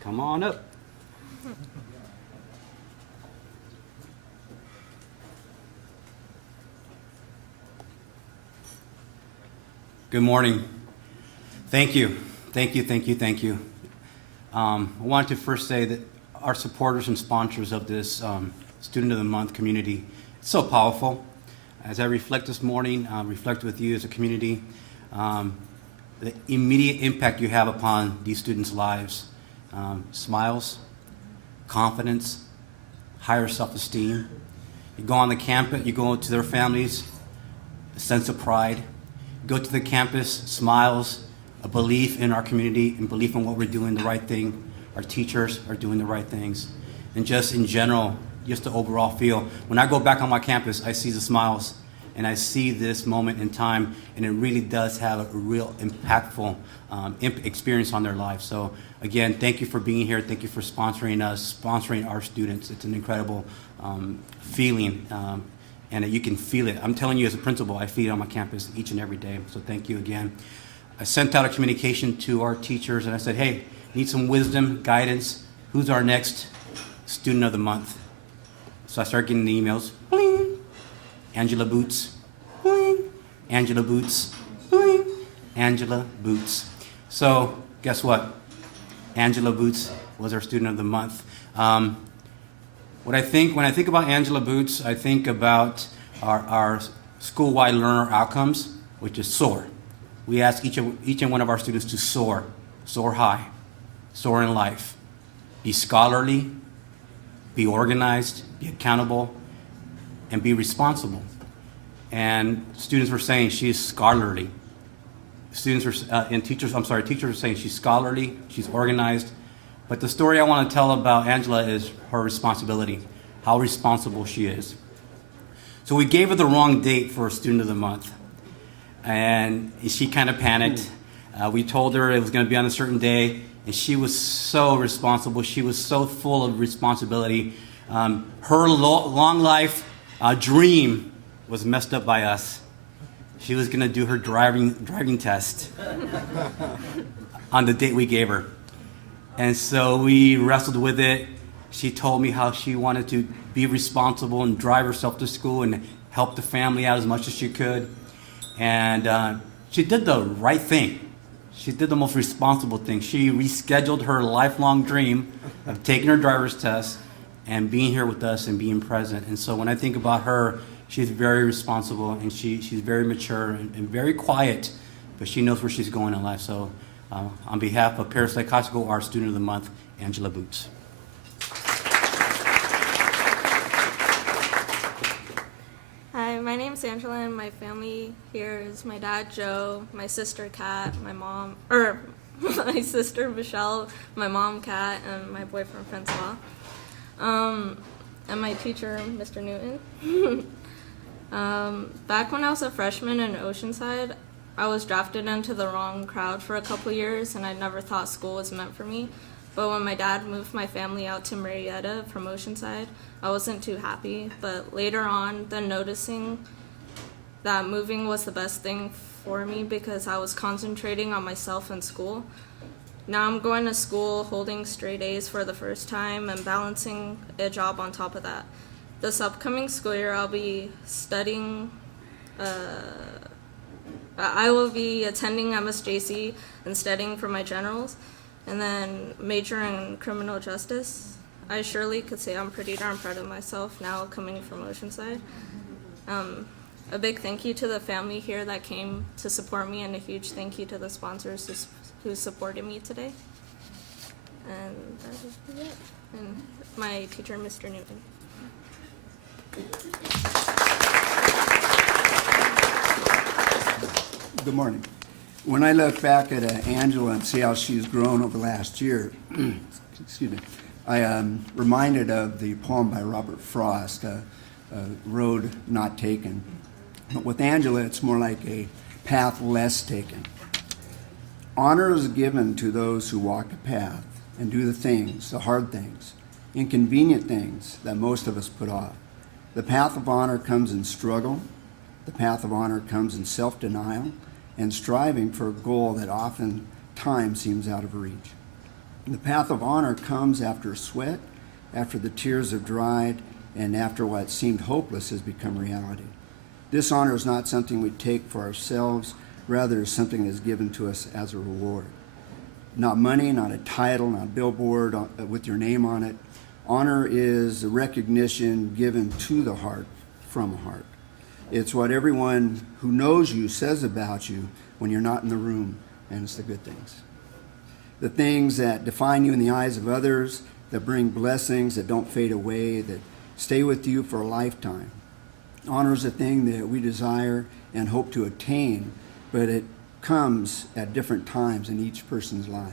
Come on up. Good morning. Thank you. Thank you, thank you, thank you. I wanted to first say that our supporters and sponsors of this Student of the Month community, it's so powerful. As I reflect this morning, reflect with you as a community, the immediate impact you have upon these students' lives. Smiles, confidence, higher self-esteem. You go on the campus, you go to their families, a sense of pride. You go to the campus, smiles, a belief in our community and belief in what we're doing the right thing. Our teachers are doing the right things. And just in general, just the overall feel. When I go back on my campus, I see the smiles and I see this moment in time, and it really does have a real impactful experience on their lives. So again, thank you for being here. Thank you for sponsoring us, sponsoring our students. It's an incredible feeling, and you can feel it. I'm telling you as a principal, I feel it on my campus each and every day. So thank you again. I sent out a communication to our teachers and I said, hey, need some wisdom, guidance. Who's our next Student of the Month? So I started getting the emails. Bling. Angela Boots. Bling. Angela Boots. Bling. Angela Boots. So guess what? Angela Boots was our Student of the Month. When I think about Angela Boots, I think about our school-wide learner outcomes, which is SOAR. We ask each and one of our students to soar high, soar in life, be scholarly, be organized, be accountable, and be responsible. And students were saying she's scholarly. Teachers were saying she's scholarly, she's organized. But the story I want to tell about Angela is her responsibility, how responsible she is. So we gave her the wrong date for Student of the Month. And she kind of panicked. We told her it was going to be on a certain day, and she was so responsible. She was so full of responsibility. Her long life dream was messed up by us. She was going to do her driving test on the date we gave her. And so we wrestled with it. She told me how she wanted to be responsible and drive herself to school and help the family out as much as she could. And she did the right thing. She did the most responsible thing. She rescheduled her lifelong dream of taking her driver's test and being here with us and being present. And so when I think about her, she's very responsible and she's very mature and very quiet, but she knows where she's going in life. So on behalf of Perris Lake High School, our Student of the Month, Angela Boots. Hi, my name's Angela, and my family here is my dad, Joe, my sister, Kat, my sister, Michelle, my mom, Kat, and my boyfriend, Francois, and my teacher, Mr. Newton. Back when I was a freshman in Oceanside, I was drafted into the wrong crowd for a couple years, and I never thought school was meant for me. But when my dad moved my family out to Marietta from Oceanside, I wasn't too happy. But later on, then noticing that moving was the best thing for me because I was concentrating on myself in school. Now I'm going to school holding straight A's for the first time and balancing a job on top of that. This upcoming school year, I'll be studying, I will be attending MSJC and studying for my generals, and then majoring in criminal justice. I surely could say I'm pretty darn proud of myself now coming from Oceanside. A big thank you to the family here that came to support me, and a huge thank you to the sponsors who supported me today. And that would be it. And my teacher, Mr. Newton. Good morning. When I look back at Angela and see how she's grown over the last year, excuse me, I am reminded of the poem by Robert Frost, Road Not Taken. But with Angela, it's more like a path less taken. Honor is given to those who walk the path and do the things, the hard things, inconvenient things that most of us put off. The path of honor comes in struggle. The path of honor comes in self-denial and striving for a goal that oftentimes seems out of reach. The path of honor comes after sweat, after the tears have dried, and after what seemed hopeless has become reality. This honor is not something we take for ourselves, rather is something that is given to us as a reward. Not money, not a title, not a billboard with your name on it. Honor is a recognition given to the heart from a heart. It's what everyone who knows you says about you when you're not in the room, and it's the good things. The things that define you in the eyes of others, that bring blessings that don't fade away, that stay with you for a lifetime. Honor is a thing that we desire and hope to attain, but it comes at different times in each person's life.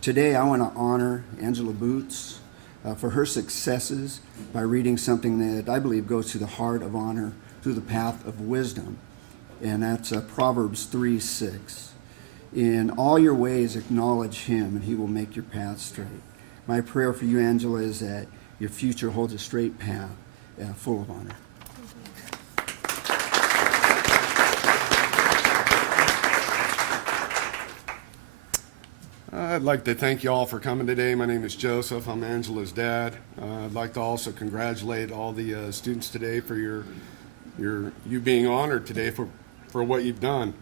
Today, I want to honor Angela Boots for her successes by reading something that I believe goes to the heart of honor through the path of wisdom, and that's Proverbs 3:6. In all your ways acknowledge him, and he will make your path straight. My prayer for you, Angela, is that your future holds a straight path full of honor. I'd like to thank you all for coming today. My name is Joseph. I'm Angela's dad. I'd like to also congratulate all the students today for you being honored today for what you've done.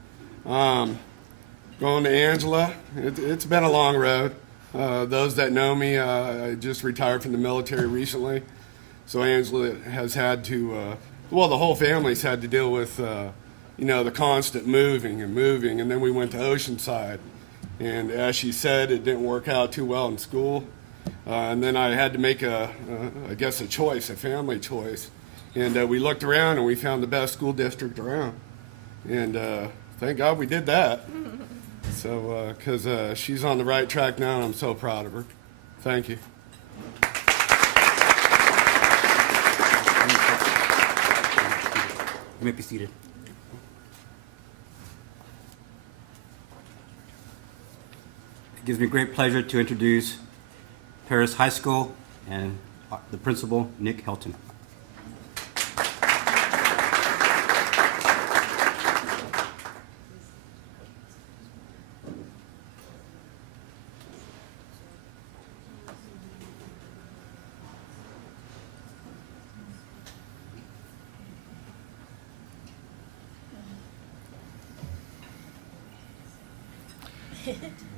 Going to Angela, it's been a long road. Those that know me, I just retired from the military recently. So Angela has had to, the whole family's had to deal with, the constant moving, and then we went to Oceanside. And as she said, it didn't work out too well in school. And then I had to make a choice, a family choice. And we looked around and we found the best school district around. And thank God we did that. So, because she's on the right track now, and I'm so proud of her. Thank you. You may be seated. It gives me great pleasure to introduce Perris High School and the principal, Nick Helton.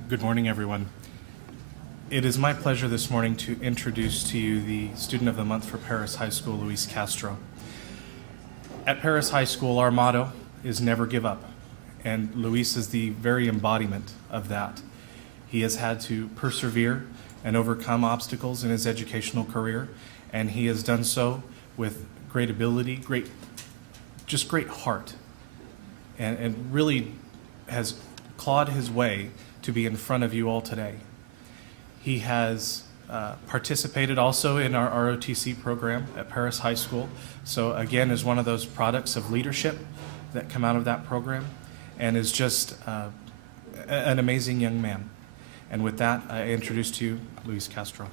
Good morning, everyone. It is my pleasure this morning to introduce to you the Student of the Month for Perris High School, Luis Castro. At Perris High School, our motto is never give up, and Luis is the very embodiment of that. He has had to persevere and overcome obstacles in his educational career, and he has done so with great ability, great heart, and really has clawed his way to be in front of you all today. He has participated also in our ROTC program at Perris High School. So again, is one of those products of leadership that come out of that program, and is just an amazing young man. And with that, I introduce to you Luis Castro.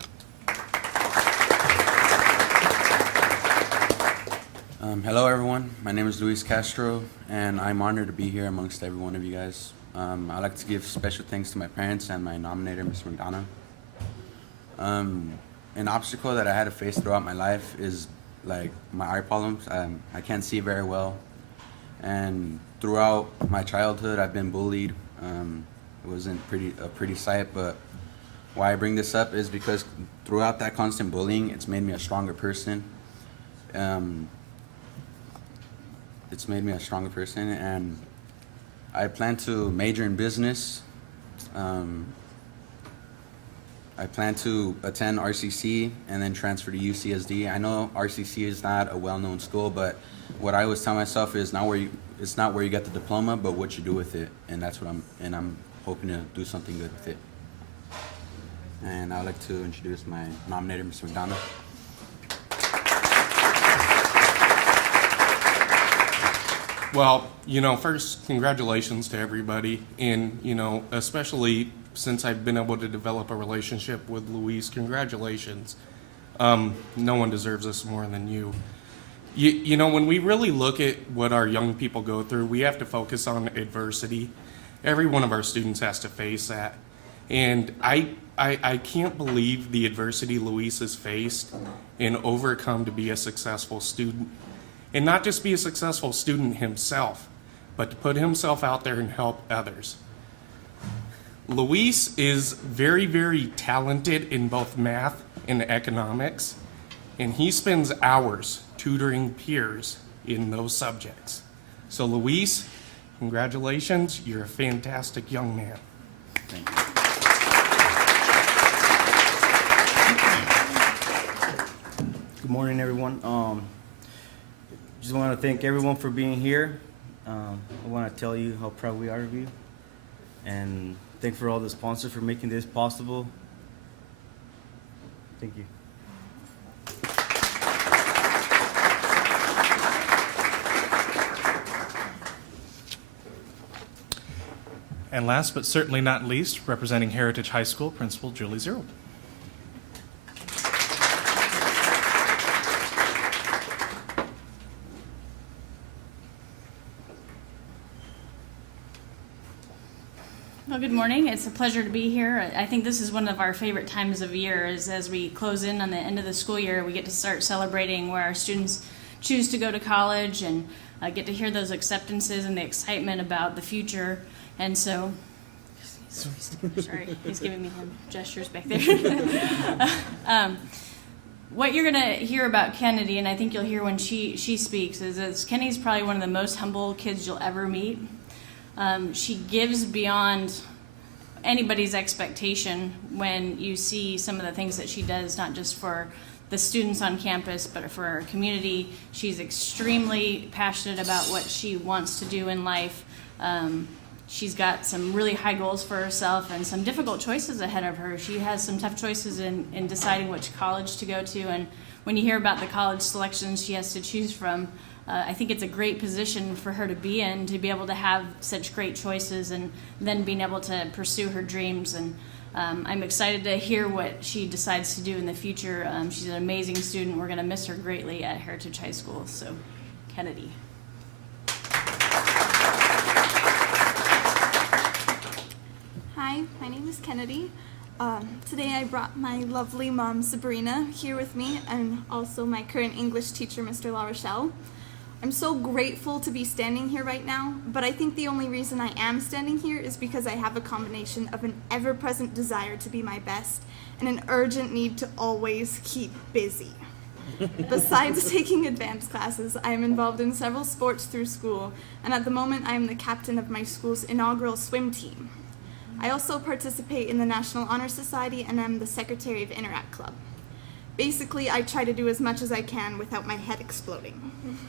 Hello, everyone. My name is Luis Castro, and I'm honored to be here amongst every one of you guys. I'd like to give special thanks to my parents and my nominator, Mr. McDonough. An obstacle that I had to face throughout my life is like my eye problems. I can't see very well, and throughout my childhood, I've been bullied. It wasn't a pretty sight, but why I bring this up is because throughout that constant bullying, it's made me a stronger person. It's made me a stronger person, and I plan to major in business. I plan to attend RCC and then transfer to UCSD. I know RCC is not a well-known school, but what I always tell myself is it's not where you get the diploma, but what you do with it, and that's what I'm hoping to do something good with it. And I'd like to introduce my nominator, Mr. McDonough. Well, first, congratulations to everybody. And, especially since I've been able to develop a relationship with Luis, congratulations. No one deserves this more than you. When we really look at what our young people go through, we have to focus on adversity. Every one of our students has to face that. And I can't believe the adversity Luis has faced and overcome to be a successful student. And not just be a successful student himself, but to put himself out there and help others. Luis is very, very talented in both math and economics, and he spends hours tutoring peers in those subjects. So Luis, congratulations, you're a fantastic young man. Thank you. Good morning, everyone. Just want to thank everyone for being here. I want to tell you how proud we are of you, and thank for all the sponsors for making this possible. Thank you. And last but certainly not least, representing Heritage High School, Principal Julie Zero. Well, good morning. It's a pleasure to be here. I think this is one of our favorite times of year is as we close in on the end of the school year, we get to start celebrating where our students choose to go to college and get to hear those acceptances and the excitement about the future. And so, sorry, he's giving me gestures back there. What you're going to hear about Kennedy, and I think you'll hear when she speaks, is Kennedy's probably one of the most humble kids you'll ever meet. She gives beyond anybody's expectation when you see some of the things that she does, not just for the students on campus, but for our community. She's extremely passionate about what she wants to do in life. She's got some really high goals for herself and some difficult choices ahead of her. She has some tough choices in deciding which college to go to, and when you hear about the college selections she has to choose from, I think it's a great position for her to be in, to be able to have such great choices and then being able to pursue her dreams. And I'm excited to hear what she decides to do in the future. She's an amazing student. We're going to miss her greatly at Heritage High School. So, Kennedy. Hi, my name is Kennedy. Today I brought my lovely mom, Sabrina, here with me, and also my current English teacher, Mr. La Rochelle. I'm so grateful to be standing here right now, but I think the only reason I am standing here is because I have a combination of an ever-present desire to be my best and an urgent need to always keep busy. Besides taking advanced classes, I am involved in several sports through school, and at the moment I am the captain of my school's inaugural swim team. I also participate in the National Honor Society and am the secretary of Interact Club. Basically, I try to do as much as I can without my head exploding.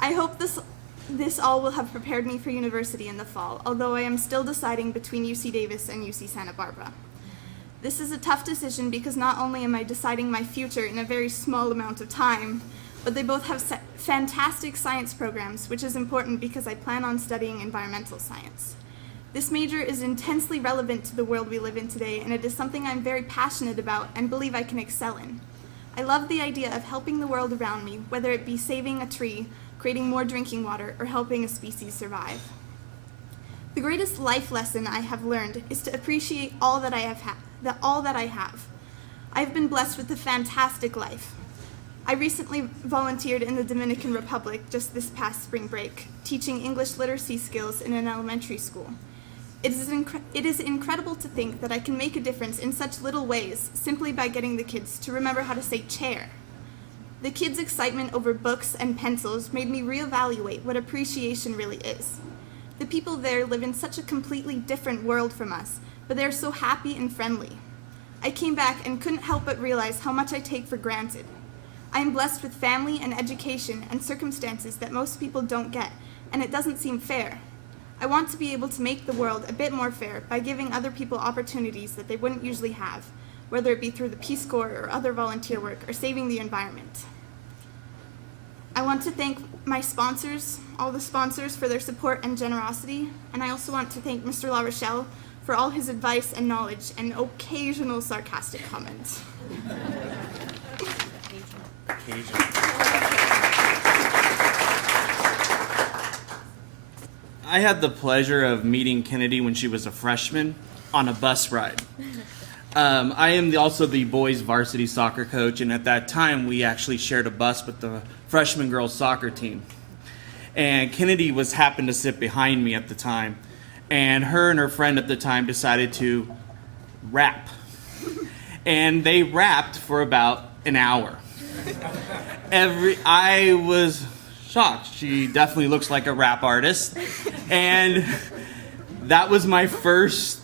I hope this all will have prepared me for university in the fall, although I am still deciding between UC Davis and UC Santa Barbara. This is a tough decision because not only am I deciding my future in a very small amount of time, but they both have fantastic science programs, which is important because I plan on studying environmental science. This major is intensely relevant to the world we live in today, and it is something I'm very passionate about and believe I can excel in. I love the idea of helping the world around me, whether it be saving a tree, creating more drinking water, or helping a species survive. The greatest life lesson I have learned is to appreciate all that I have. I've been blessed with a fantastic life. I recently volunteered in the Dominican Republic just this past spring break, teaching English literacy skills in an elementary school. It is incredible to think that I can make a difference in such little ways simply by getting the kids to remember how to say chair. The kids' excitement over books and pencils made me reevaluate what appreciation really is. The people there live in such a completely different world from us, but they're so happy and friendly. I came back and couldn't help but realize how much I take for granted. I am blessed with family and education and circumstances that most people don't get, and it doesn't seem fair. I want to be able to make the world a bit more fair by giving other people opportunities that they wouldn't usually have, whether it be through the Peace Corps or other volunteer work or saving the environment. I want to thank my sponsors, all the sponsors, for their support and generosity, and I also want to thank Mr. La Rochelle for all his advice and knowledge and occasional sarcastic comments. I had the pleasure of meeting Kennedy when she was a freshman on a bus ride. I am also the boys varsity soccer coach, and at that time we actually shared a bus with the freshman girls soccer team. And Kennedy happened to sit behind me at the time, and her friend at the time decided to rap. And they rapped for about an hour. I was shocked. She definitely looks like a rap artist. And that was my first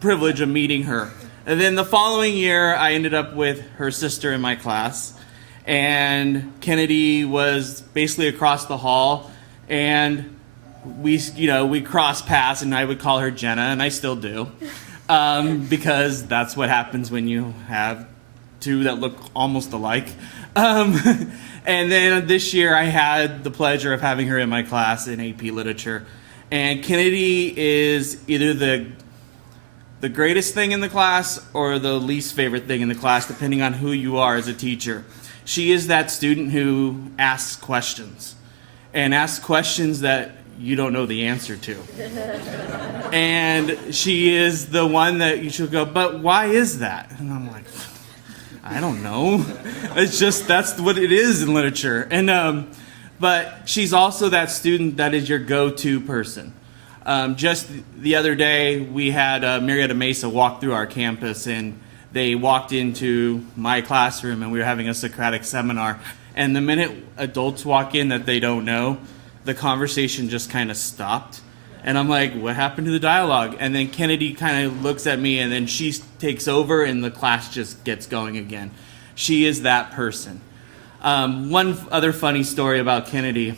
privilege of meeting her. And then the following year, I ended up with her sister in my class. And Kennedy was basically across the hall. And we crossed paths, and I would call her Jenna, and I still do. Because that's what happens when you have two that look almost alike. And then this year I had the pleasure of having her in my class in AP Literature. And Kennedy is either the greatest thing in the class or the least favorite thing in the class, depending on who you are as a teacher. She is that student who asks questions, and asks questions that you don't know the answer to. And she is the one that you should go, but why is that? And I'm like, I don't know. It's just, that's what it is in literature. And but she's also that student that is your go-to person. Just the other day, we had Marietta Mesa walk through our campus, and they walked into my classroom, and we were having a Socratic seminar. And the minute adults walk in that they don't know, the conversation just kind of stopped. And I'm like, what happened to the dialogue? And then Kennedy kind of looks at me, and then she takes over, and the class just gets going again. She is that person. One other funny story about Kennedy,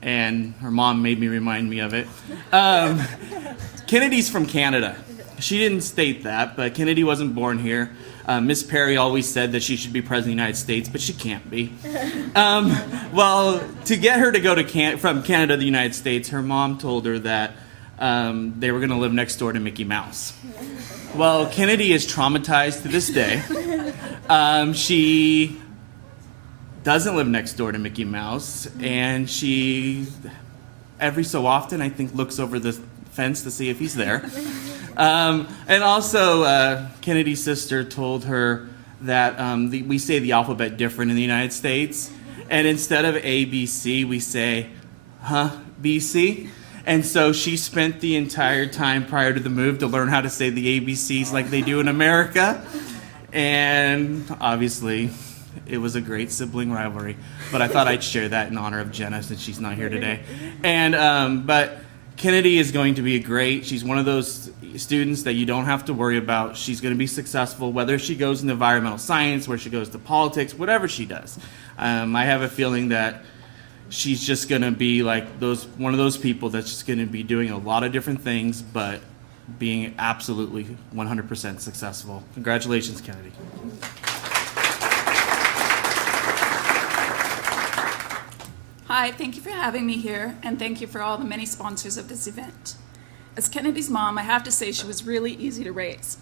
and her mom made me remind me of it. Kennedy's from Canada. She didn't state that, but Kennedy wasn't born here. Miss Perry always said that she should be president of the United States, but she can't be. Well, to get her to go from Canada to the United States, her mom told her that they were going to live next door to Mickey Mouse. Well, Kennedy is traumatized to this day. She doesn't live next door to Mickey Mouse, and she, every so often, I think, looks over the fence to see if he's there. And also, Kennedy's sister told her that we say the alphabet different in the United States, and instead of ABC, we say, BC. And so she spent the entire time prior to the move to learn how to say the ABCs like they do in America. And obviously, it was a great sibling rivalry. But I thought I'd share that in honor of Jenna since she's not here today. And but Kennedy is going to be she's one of those students that you don't have to worry about. She's going to be successful, whether she goes into environmental science, where she goes to politics, whatever she does. I have a feeling that she's just going to be like one of those people that's just going to be doing a lot of different things, but being absolutely 100% successful. Congratulations, Kennedy. Hi, thank you for having me here, and thank you for all the many sponsors of this event. As Kennedy's mom, I have to say she was really easy to raise.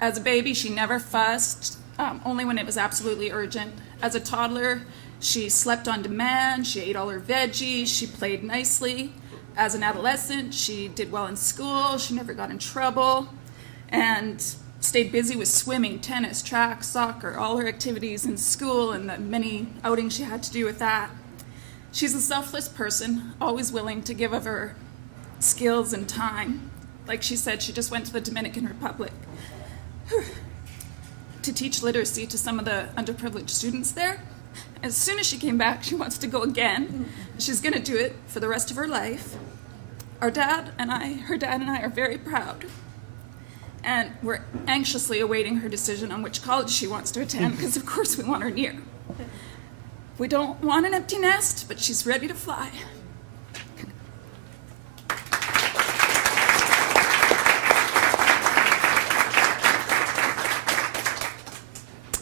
As a baby, she never fussed, only when it was absolutely urgent. As a toddler, she slept on demand, she ate all her veggies, she played nicely. As an adolescent, she did well in school, she never got in trouble, and stayed busy with swimming, tennis, track, soccer, all her activities in school and the many outings she had to do with that. She's a selfless person, always willing to give of her skills and time. Like she said, she just went to the Dominican Republic to teach literacy to some of the underprivileged students there. As soon as she came back, she wants to go again. She's going to do it for the rest of her life. Her dad and I are very proud. And we're anxiously awaiting her decision on which college she wants to attend, because of course we want her near. We don't want an empty nest, but she's ready to fly.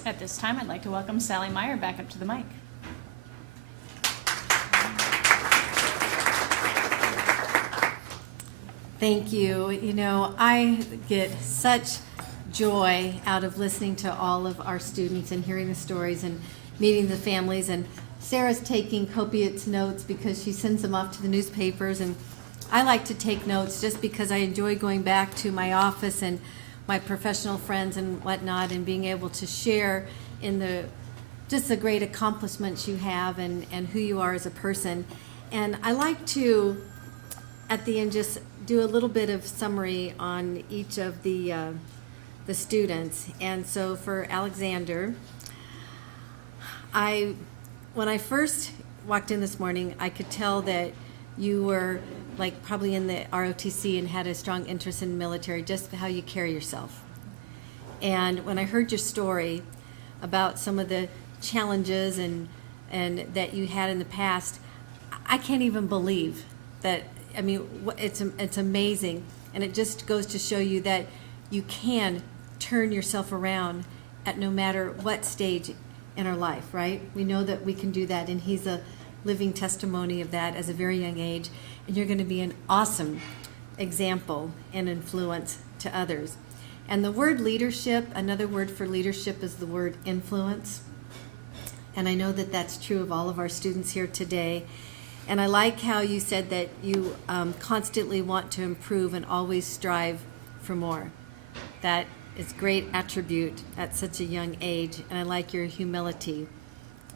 At this time, I'd like to welcome Sally Meyer back up to the mic. Thank you. You know, I get such joy out of listening to all of our students and hearing the stories and meeting the families. And Sarah's taking copious notes because she sends them off to the newspapers. And I like to take notes just because I enjoy going back to my office and my professional friends and whatnot and being able to share in the great accomplishments you have and who you are as a person. And I like to, at the end, just do a little bit of summary on each of the students. And so for Alexander, when I first walked in this morning, I could tell that you were like probably in the ROTC and had a strong interest in the military, just how you carry yourself. And when I heard your story about some of the challenges and that you had in the past, I can't even believe that. I mean, it's amazing, and it just goes to show you that you can turn yourself around at no matter what stage in our life, right? We know that we can do that, and he's a living testimony of that as a very young age, and you're going to be an awesome example and influence to others. And the word leadership, another word for leadership is the word influence, and I know that that's true of all of our students here today. And I like how you said that you constantly want to improve and always strive for more. That is a great attribute at such a young age, and I like your humility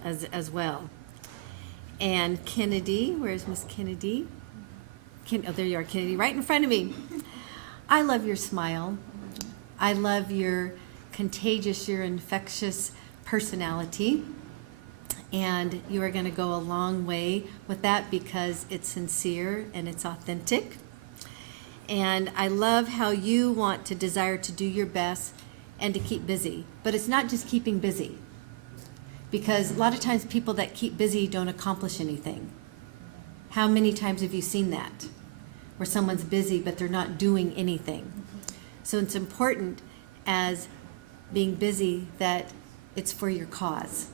as well. And Kennedy, where's Miss Kennedy? Oh, there you are, Kennedy, right in front of me. I love your smile. I love your contagious, your infectious personality. And you are going to go a long way with that because it's sincere and it's authentic. And I love how you want to desire to do your best and to keep busy. But it's not just keeping busy, because a lot of times people that keep busy don't accomplish anything. How many times have you seen that? Where someone's busy but they're not doing anything. So it's important as being busy that it's for your cause.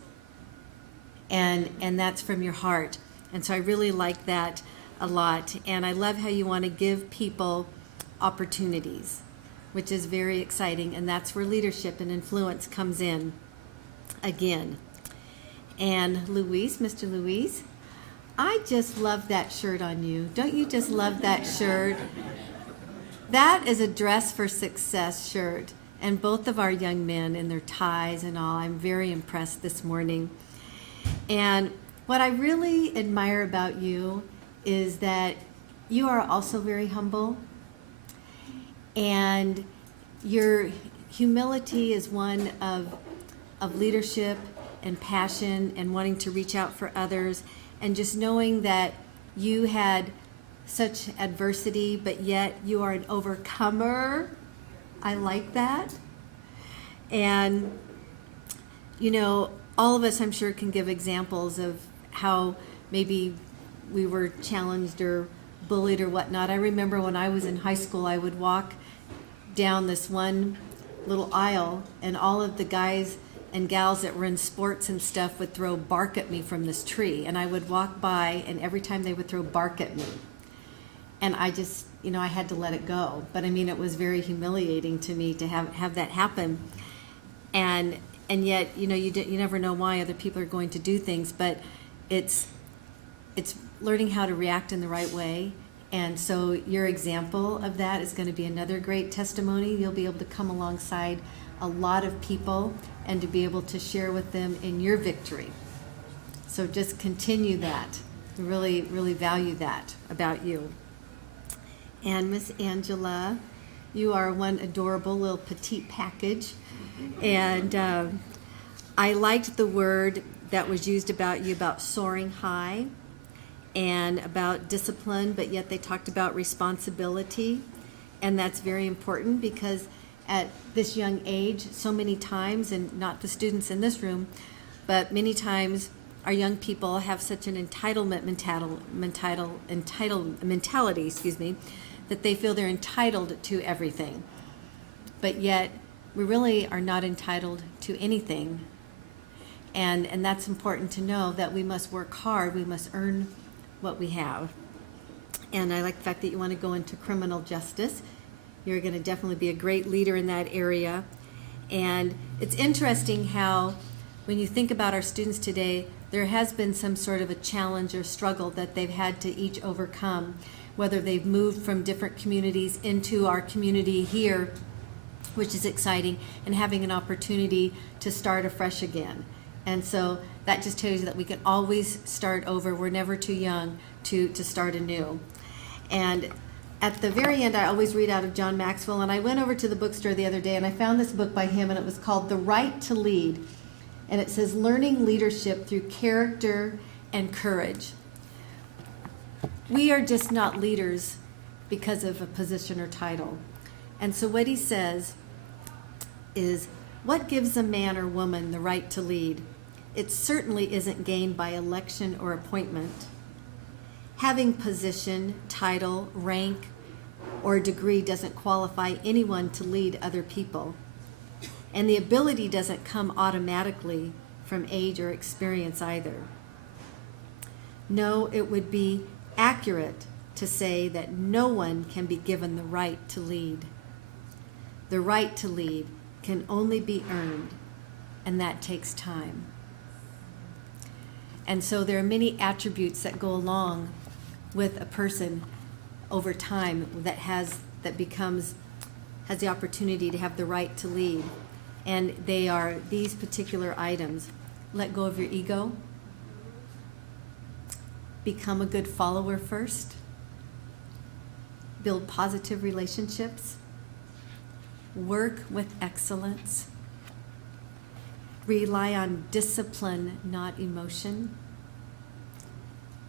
And that's from your heart. And so I really like that a lot. And I love how you want to give people opportunities, which is very exciting. And that's where leadership and influence comes in again. And Luis, Mr. Luis, I just love that shirt on you. Don't you just love that shirt? That is a Dress for Success shirt. And both of our young men in their ties and all, I'm very impressed this morning. And what I really admire about you is that you are also very humble, and your humility is one of leadership and passion and wanting to reach out for others, and just knowing that you had such adversity, but yet you are an overcomer. I like that. And, you know, all of us, I'm sure, can give examples of how maybe we were challenged or bullied or whatnot. I remember when I was in high school, I would walk down this one little aisle, and all of the guys and gals that were in sports and stuff would throw bark at me from this tree. And I would walk by, and every time they would throw bark at me. And I just I had to let it go. But I mean, it was very humiliating to me to have that happen. And yet, you never know why other people are going to do things, but it's learning how to react in the right way. And so your example of that is going to be another great testimony. You'll be able to come alongside a lot of people and to be able to share with them in your victory. So just continue that. Really, really value that about you. And Miss Angela, you are one adorable little petite package. And I liked the word that was used about you about soaring high and about discipline, but yet they talked about responsibility. And that's very important because at this young age, so many times, and not the students in this room, but many times our young people have such an entitlement mentality, that they feel they're entitled to everything. But yet, we really are not entitled to anything. And that's important to know, that we must work hard, we must earn what we have. And I like the fact that you want to go into criminal justice. You're going to definitely be a great leader in that area. And it's interesting how, when you think about our students today, there has been some sort of a challenge or struggle that they've had to each overcome, whether they've moved from different communities into our community here, which is exciting, and having an opportunity to start afresh again. And so that just tells you that we can always start over. We're never too young to start anew. And at the very end, I always read out of John Maxwell, and I went over to the bookstore the other day and I found this book by him, and it was called The Right to Lead. And it says, learning leadership through character and courage. We are just not leaders because of a position or title. And so what he says is, what gives a man or woman the right to lead? It certainly isn't gained by election or appointment. Having position, title, rank, or degree doesn't qualify anyone to lead other people. And the ability doesn't come automatically from age or experience either. No, it would be accurate to say that no one can be given the right to lead. The right to lead can only be earned, and that takes time. And so there are many attributes that go along with a person over time that has the opportunity to have the right to lead. And they are these particular items. Let go of your ego. Become a good follower first. Build positive relationships. Work with excellence. Rely on discipline, not emotion.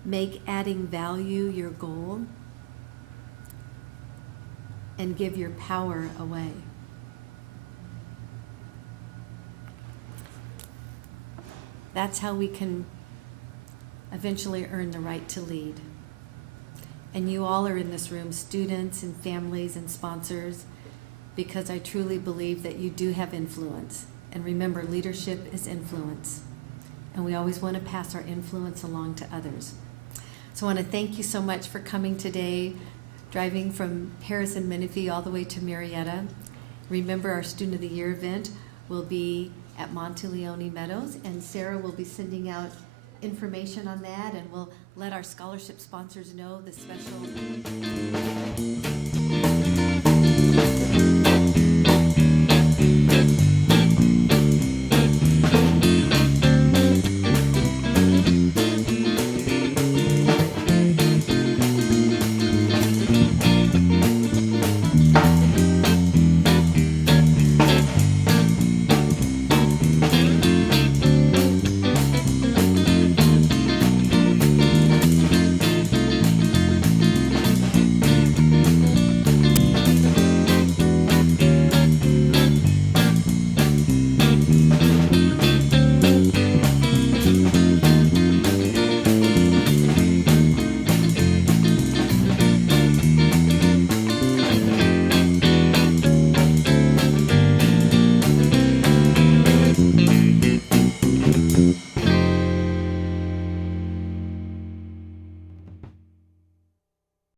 Make adding value your goal. And give your power away. That's how we can eventually earn the right to lead. And you all are in this room, students and families and sponsors, because I truly believe that you do have influence. And remember, leadership is influence. And we always want to pass our influence along to others. So I want to thank you so much for coming today, driving from Perris and Menifee all the way to Marietta. Remember, our Student of the Year event will be at Monteleone Meadows, and Sarah will be sending out information on that, and we'll let our scholarship sponsors know the special